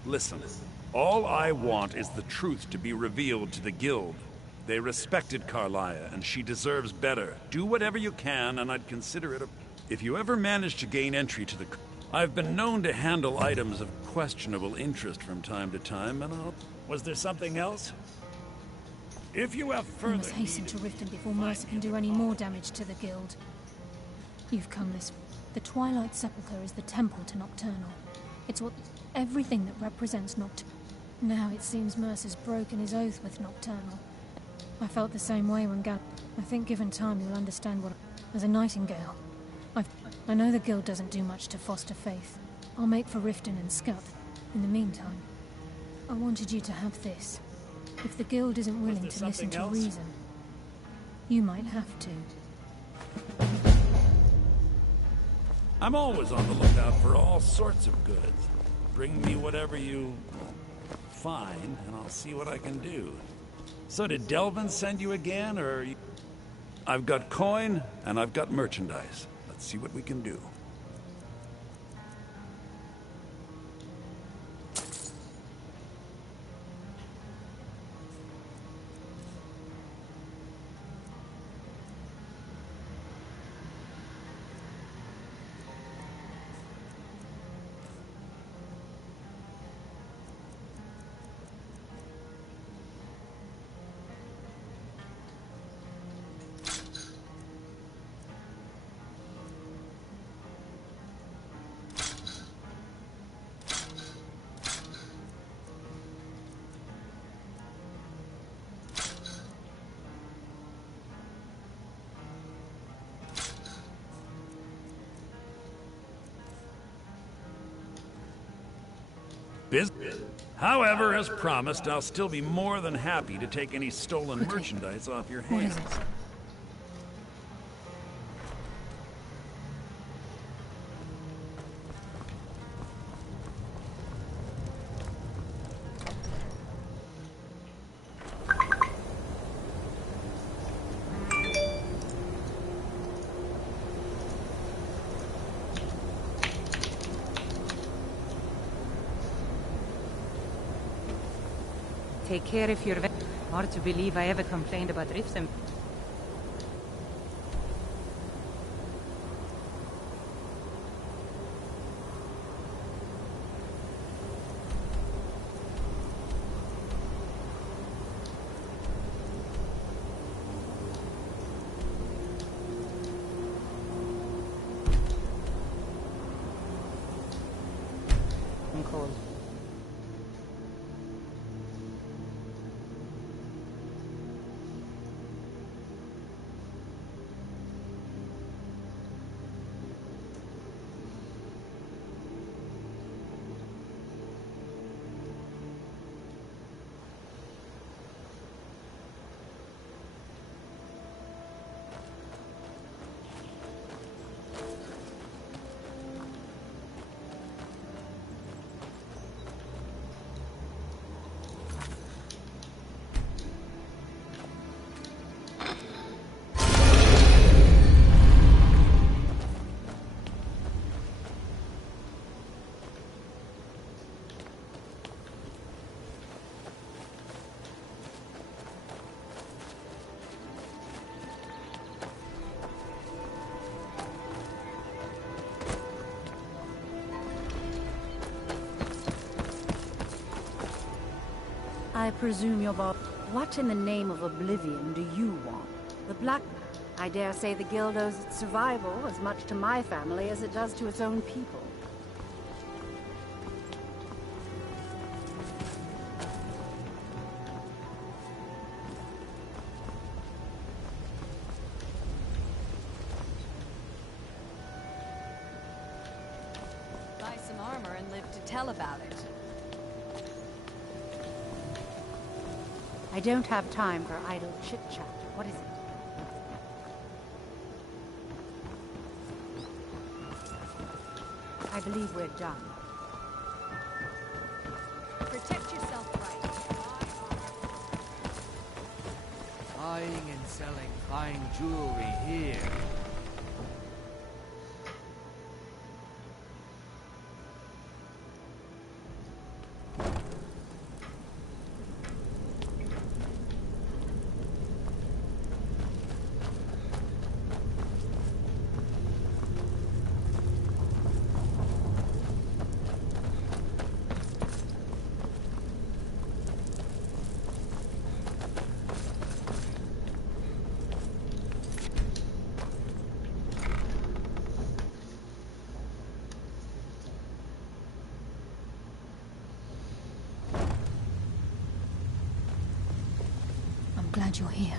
Listen, all I want is the truth to be revealed to the Guild. They respected Carlia, and she deserves better. Do whatever you can, and I'd consider it a... If you ever manage to gain entry to the... I've been known to handle items of questionable interest from time to time, and I'll... Was there something else? If you have further... We must hasten to Riften before Mercer can do any more damage to the Guild. You've come this... The Twilight Sepulchre is the temple to Nocturnal. It's what... everything that represents Now it seems Mercer's broken his oath with Nocturnal. I felt the same way when I think given time you'll understand what... As a Nightingale, I know the Guild doesn't do much to foster faith. I'll make for Riften and Scut. In the meantime, I wanted you to have this. If the Guild isn't willing to listen to reason, you might have to. I'm always on the lookout for all sorts of goods. Bring me whatever you find, and I'll see what I can do. So did Delvin send you again, or... I've got coin, and I've got merchandise. Let's see what we can do. However, as promised, I'll still be more than happy to take any stolen merchandise off your hands. Take care if you're... Hard to believe I ever complained about Riften. presume you're Bob. What in the name of oblivion do you want? The Black... I dare say the Guild owes its survival as much to my family as it does to its own people. Buy some armor and live to tell about it. I don't have time for idle chit-chat. What is it? I believe we're done. Protect yourself right. Buying and selling fine jewelry here. Glad you're here.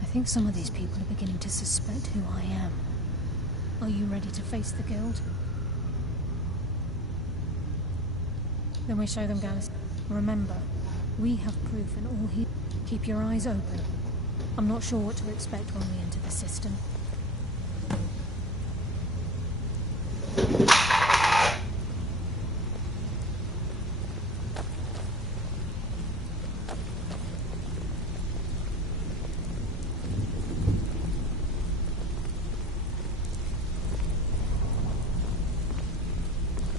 I think some of these people are beginning to suspect who I am. Are you ready to face the Guild? Then we show them Gallus. Remember, we have proof in all here. Keep your eyes open. I'm not sure what to expect when we enter the system.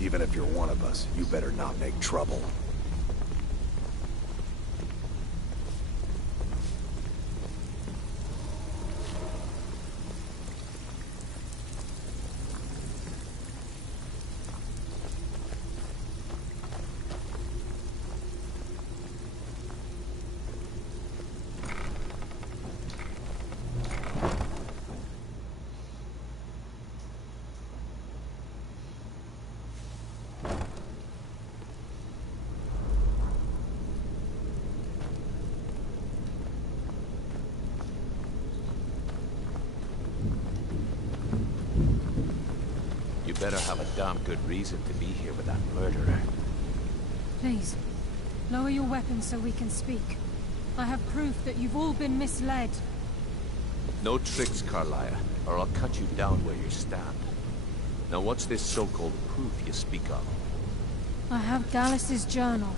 Even if you're one of us, you better not make trouble. Better have a damn good reason to be here with that murderer. Please, lower your weapons so we can speak. I have proof that you've all been misled. No tricks, Carlia, or I'll cut you down where you stand. Now what's this so-called proof you speak of? I have Gallus's journal.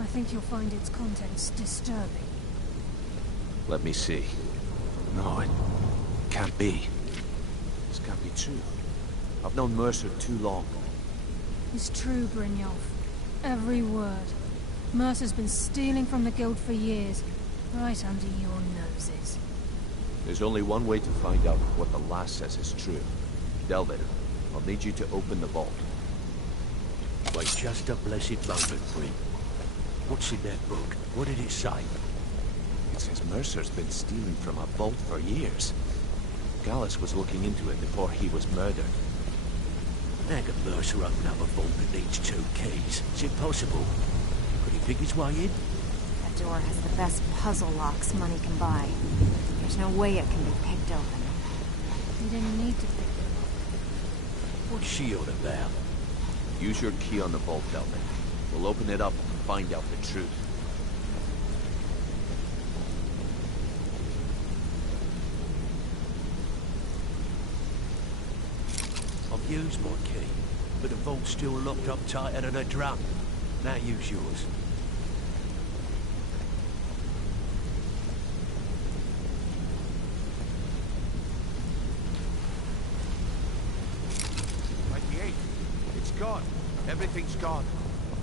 I think you'll find its contents disturbing. Let me see. No, it can't be. This can't be true. I've known Mercer too long. It's true, Brynjolf. Every word. Mercer's been stealing from the Guild for years, right under your noses. There's only one way to find out what the lass says is true. Delvin, I'll need you to open the vault. Wait just a blessed moment, Bryn. What's in that book? What did it say? It says Mercer's been stealing from a vault for years. Gallus was looking into it before he was murdered. How can Mercer open up a vault that needs 2 keys? It's impossible. Could he pick his way in? That door has the best puzzle locks money can buy. There's no way it can be picked open. You didn't need to pick it up. What's she on about? Use your key on the vault, Delvin. We'll open it up and find out the truth. I've used my key, but the vault's still locked up tighter than a drum. Now use yours. It's gone. Everything's gone.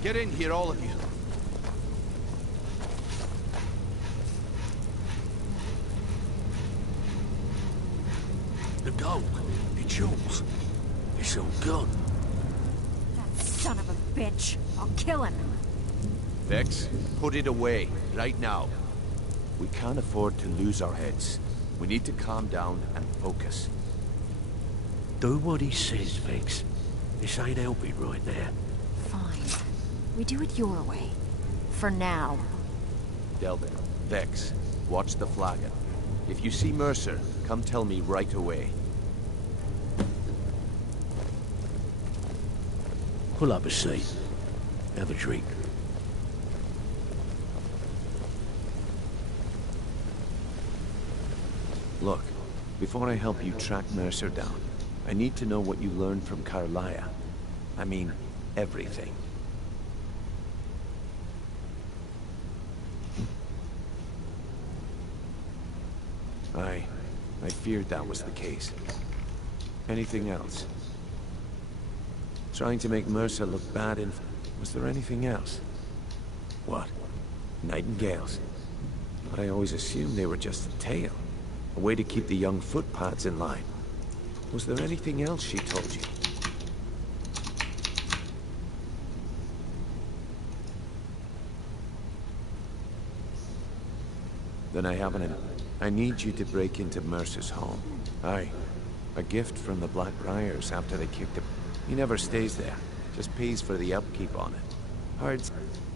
Get in here, all of you. The gold, the jewels, it's all gone. That son of a bitch. I'll kill him. Vex, put it away, right now. We can't afford to lose our heads. We need to calm down and focus. Do what he says, Vex. This ain't helping right there. Fine. We do it your way. For now. Delvin, Vex, watch the flagon. If you see Mercer, come tell me right away. Pull up a seat. Have a drink. Look, before I help you track Mercer down, I need to know what you learned from Carlia. I mean, everything. I feared that was the case. Anything else? Trying to make Mercer look bad in... Was there anything else? What? Nightingales? But I always assumed they were just a tale. A way to keep the young footpads in line. Was there anything else she told you? Then I haven't... I need you to break into Mercer's home. Aye. A gift from the Blackbriars after they kicked him. He never stays there. Just pays for the upkeep on it. Hard...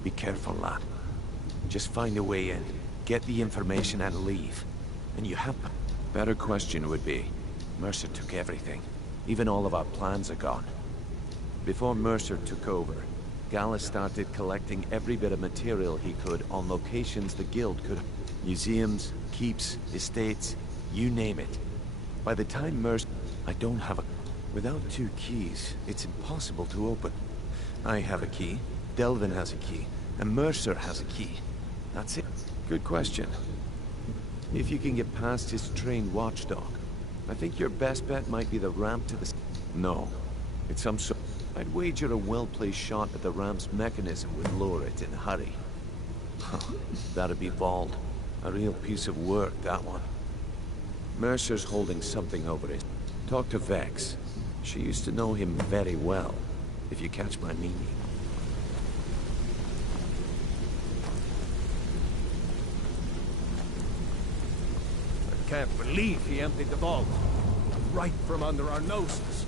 Be careful, lad. Just find a way in. Get the information and leave. And you have... Better question would be, Mercer took everything. Even all of our plans are gone. Before Mercer took over, Gallus started collecting every bit of material he could on locations the Guild could... Museums, keeps, estates, you name it. By the time Mercer... I don't have a... Without 2 keys, it's impossible to open. I have a key, Delvin has a key, and Mercer has a key. That's it. Good question. If you can get past his trained watchdog, I think your best bet might be the ramp to the... No. It's some sort... I'd wager a well-placed shot at the ramp's mechanism would lower it in a hurry. That'd be bald. A real piece of work, that one. Mercer's holding something over it. Talk to Vex. She used to know him very well, if you catch my meaning. I can't believe he emptied the vault. Right from under our noses.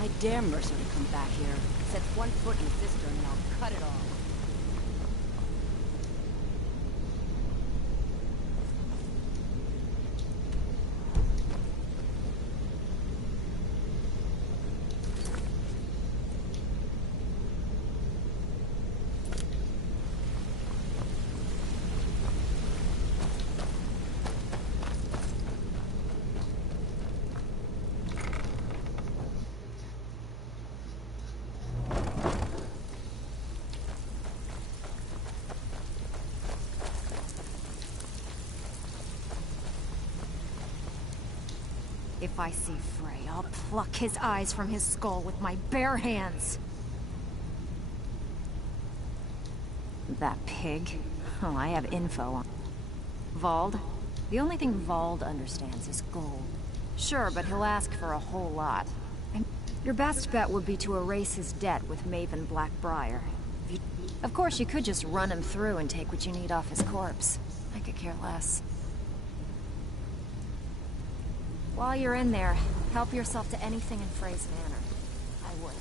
I dare Mercer to come back here. Sets one foot in the cistern and I'll cut it off. If I see Frey, I'll pluck his eyes from his skull with my bare hands. That pig? Oh, I have info on... Vald? The only thing Vald understands is gold. Sure, but he'll ask for a whole lot. Your best bet would be to erase his debt with Maven Blackbriar. Of course, you could just run him through and take what you need off his corpse. I could care less. While you're in there, help yourself to anything in Frey's manor. I would.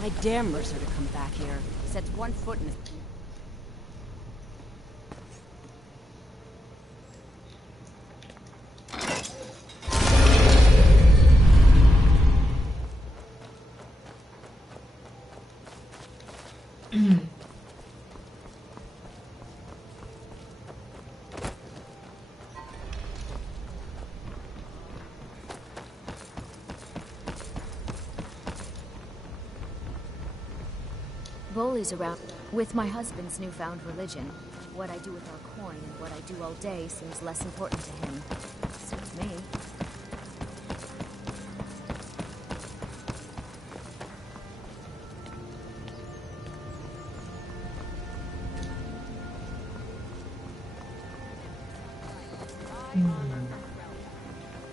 I dare Mercer to come back here. Sets one foot in his... Rivoli's around. With my husband's newfound religion, what I do with our coin and what I do all day seems less important to him. Suits me.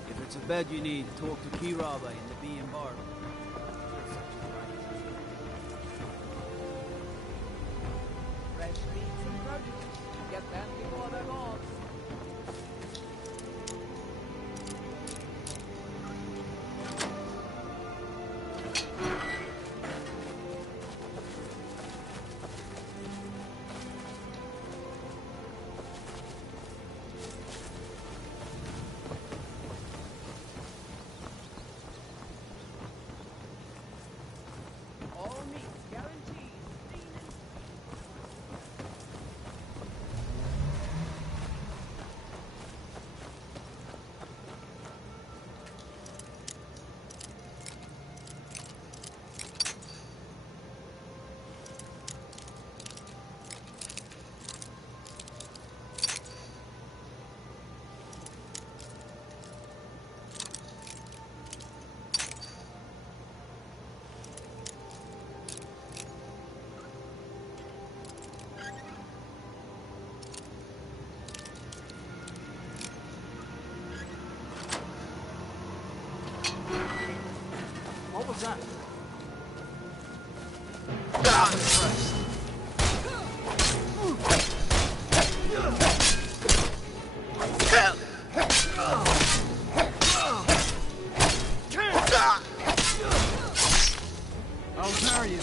If it's a bed you need, talk to Kiraba in the Bee and Bar. Fresh meats and produce. Get them before they're gone. All meats guaranteed. What was that? I'll carry you.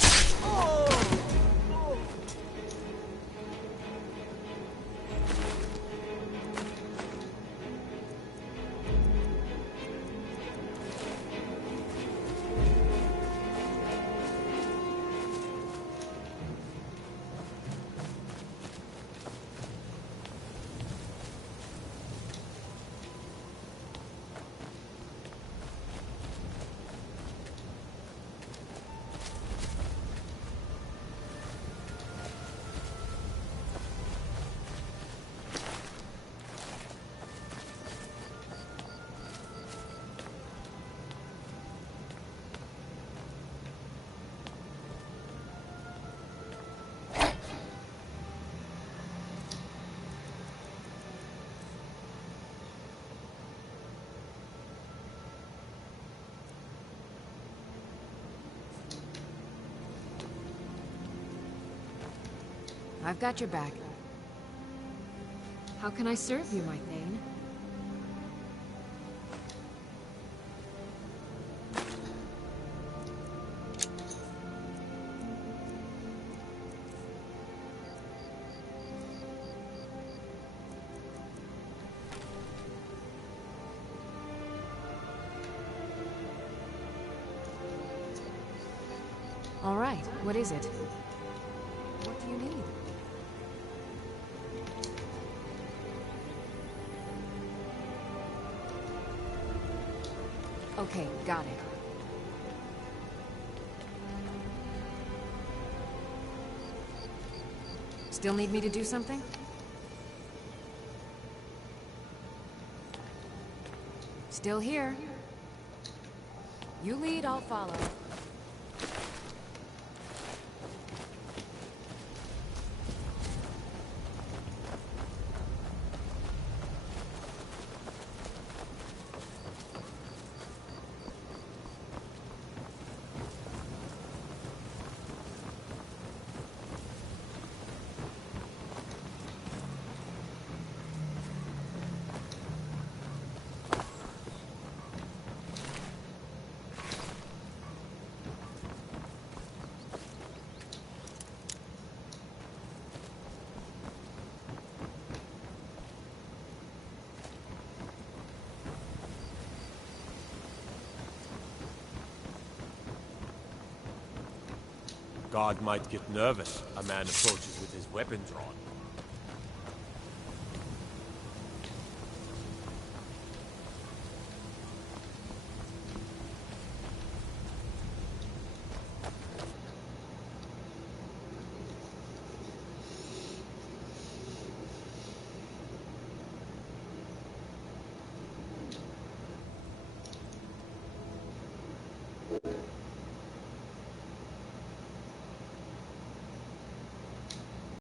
I've got your back. How can I serve you, my Thane? All right, what is it? What do you need? Okay, got it. Still need me to do something? Still here. You lead, I'll follow. Guard might get nervous. A man approaches with his weapon drawn.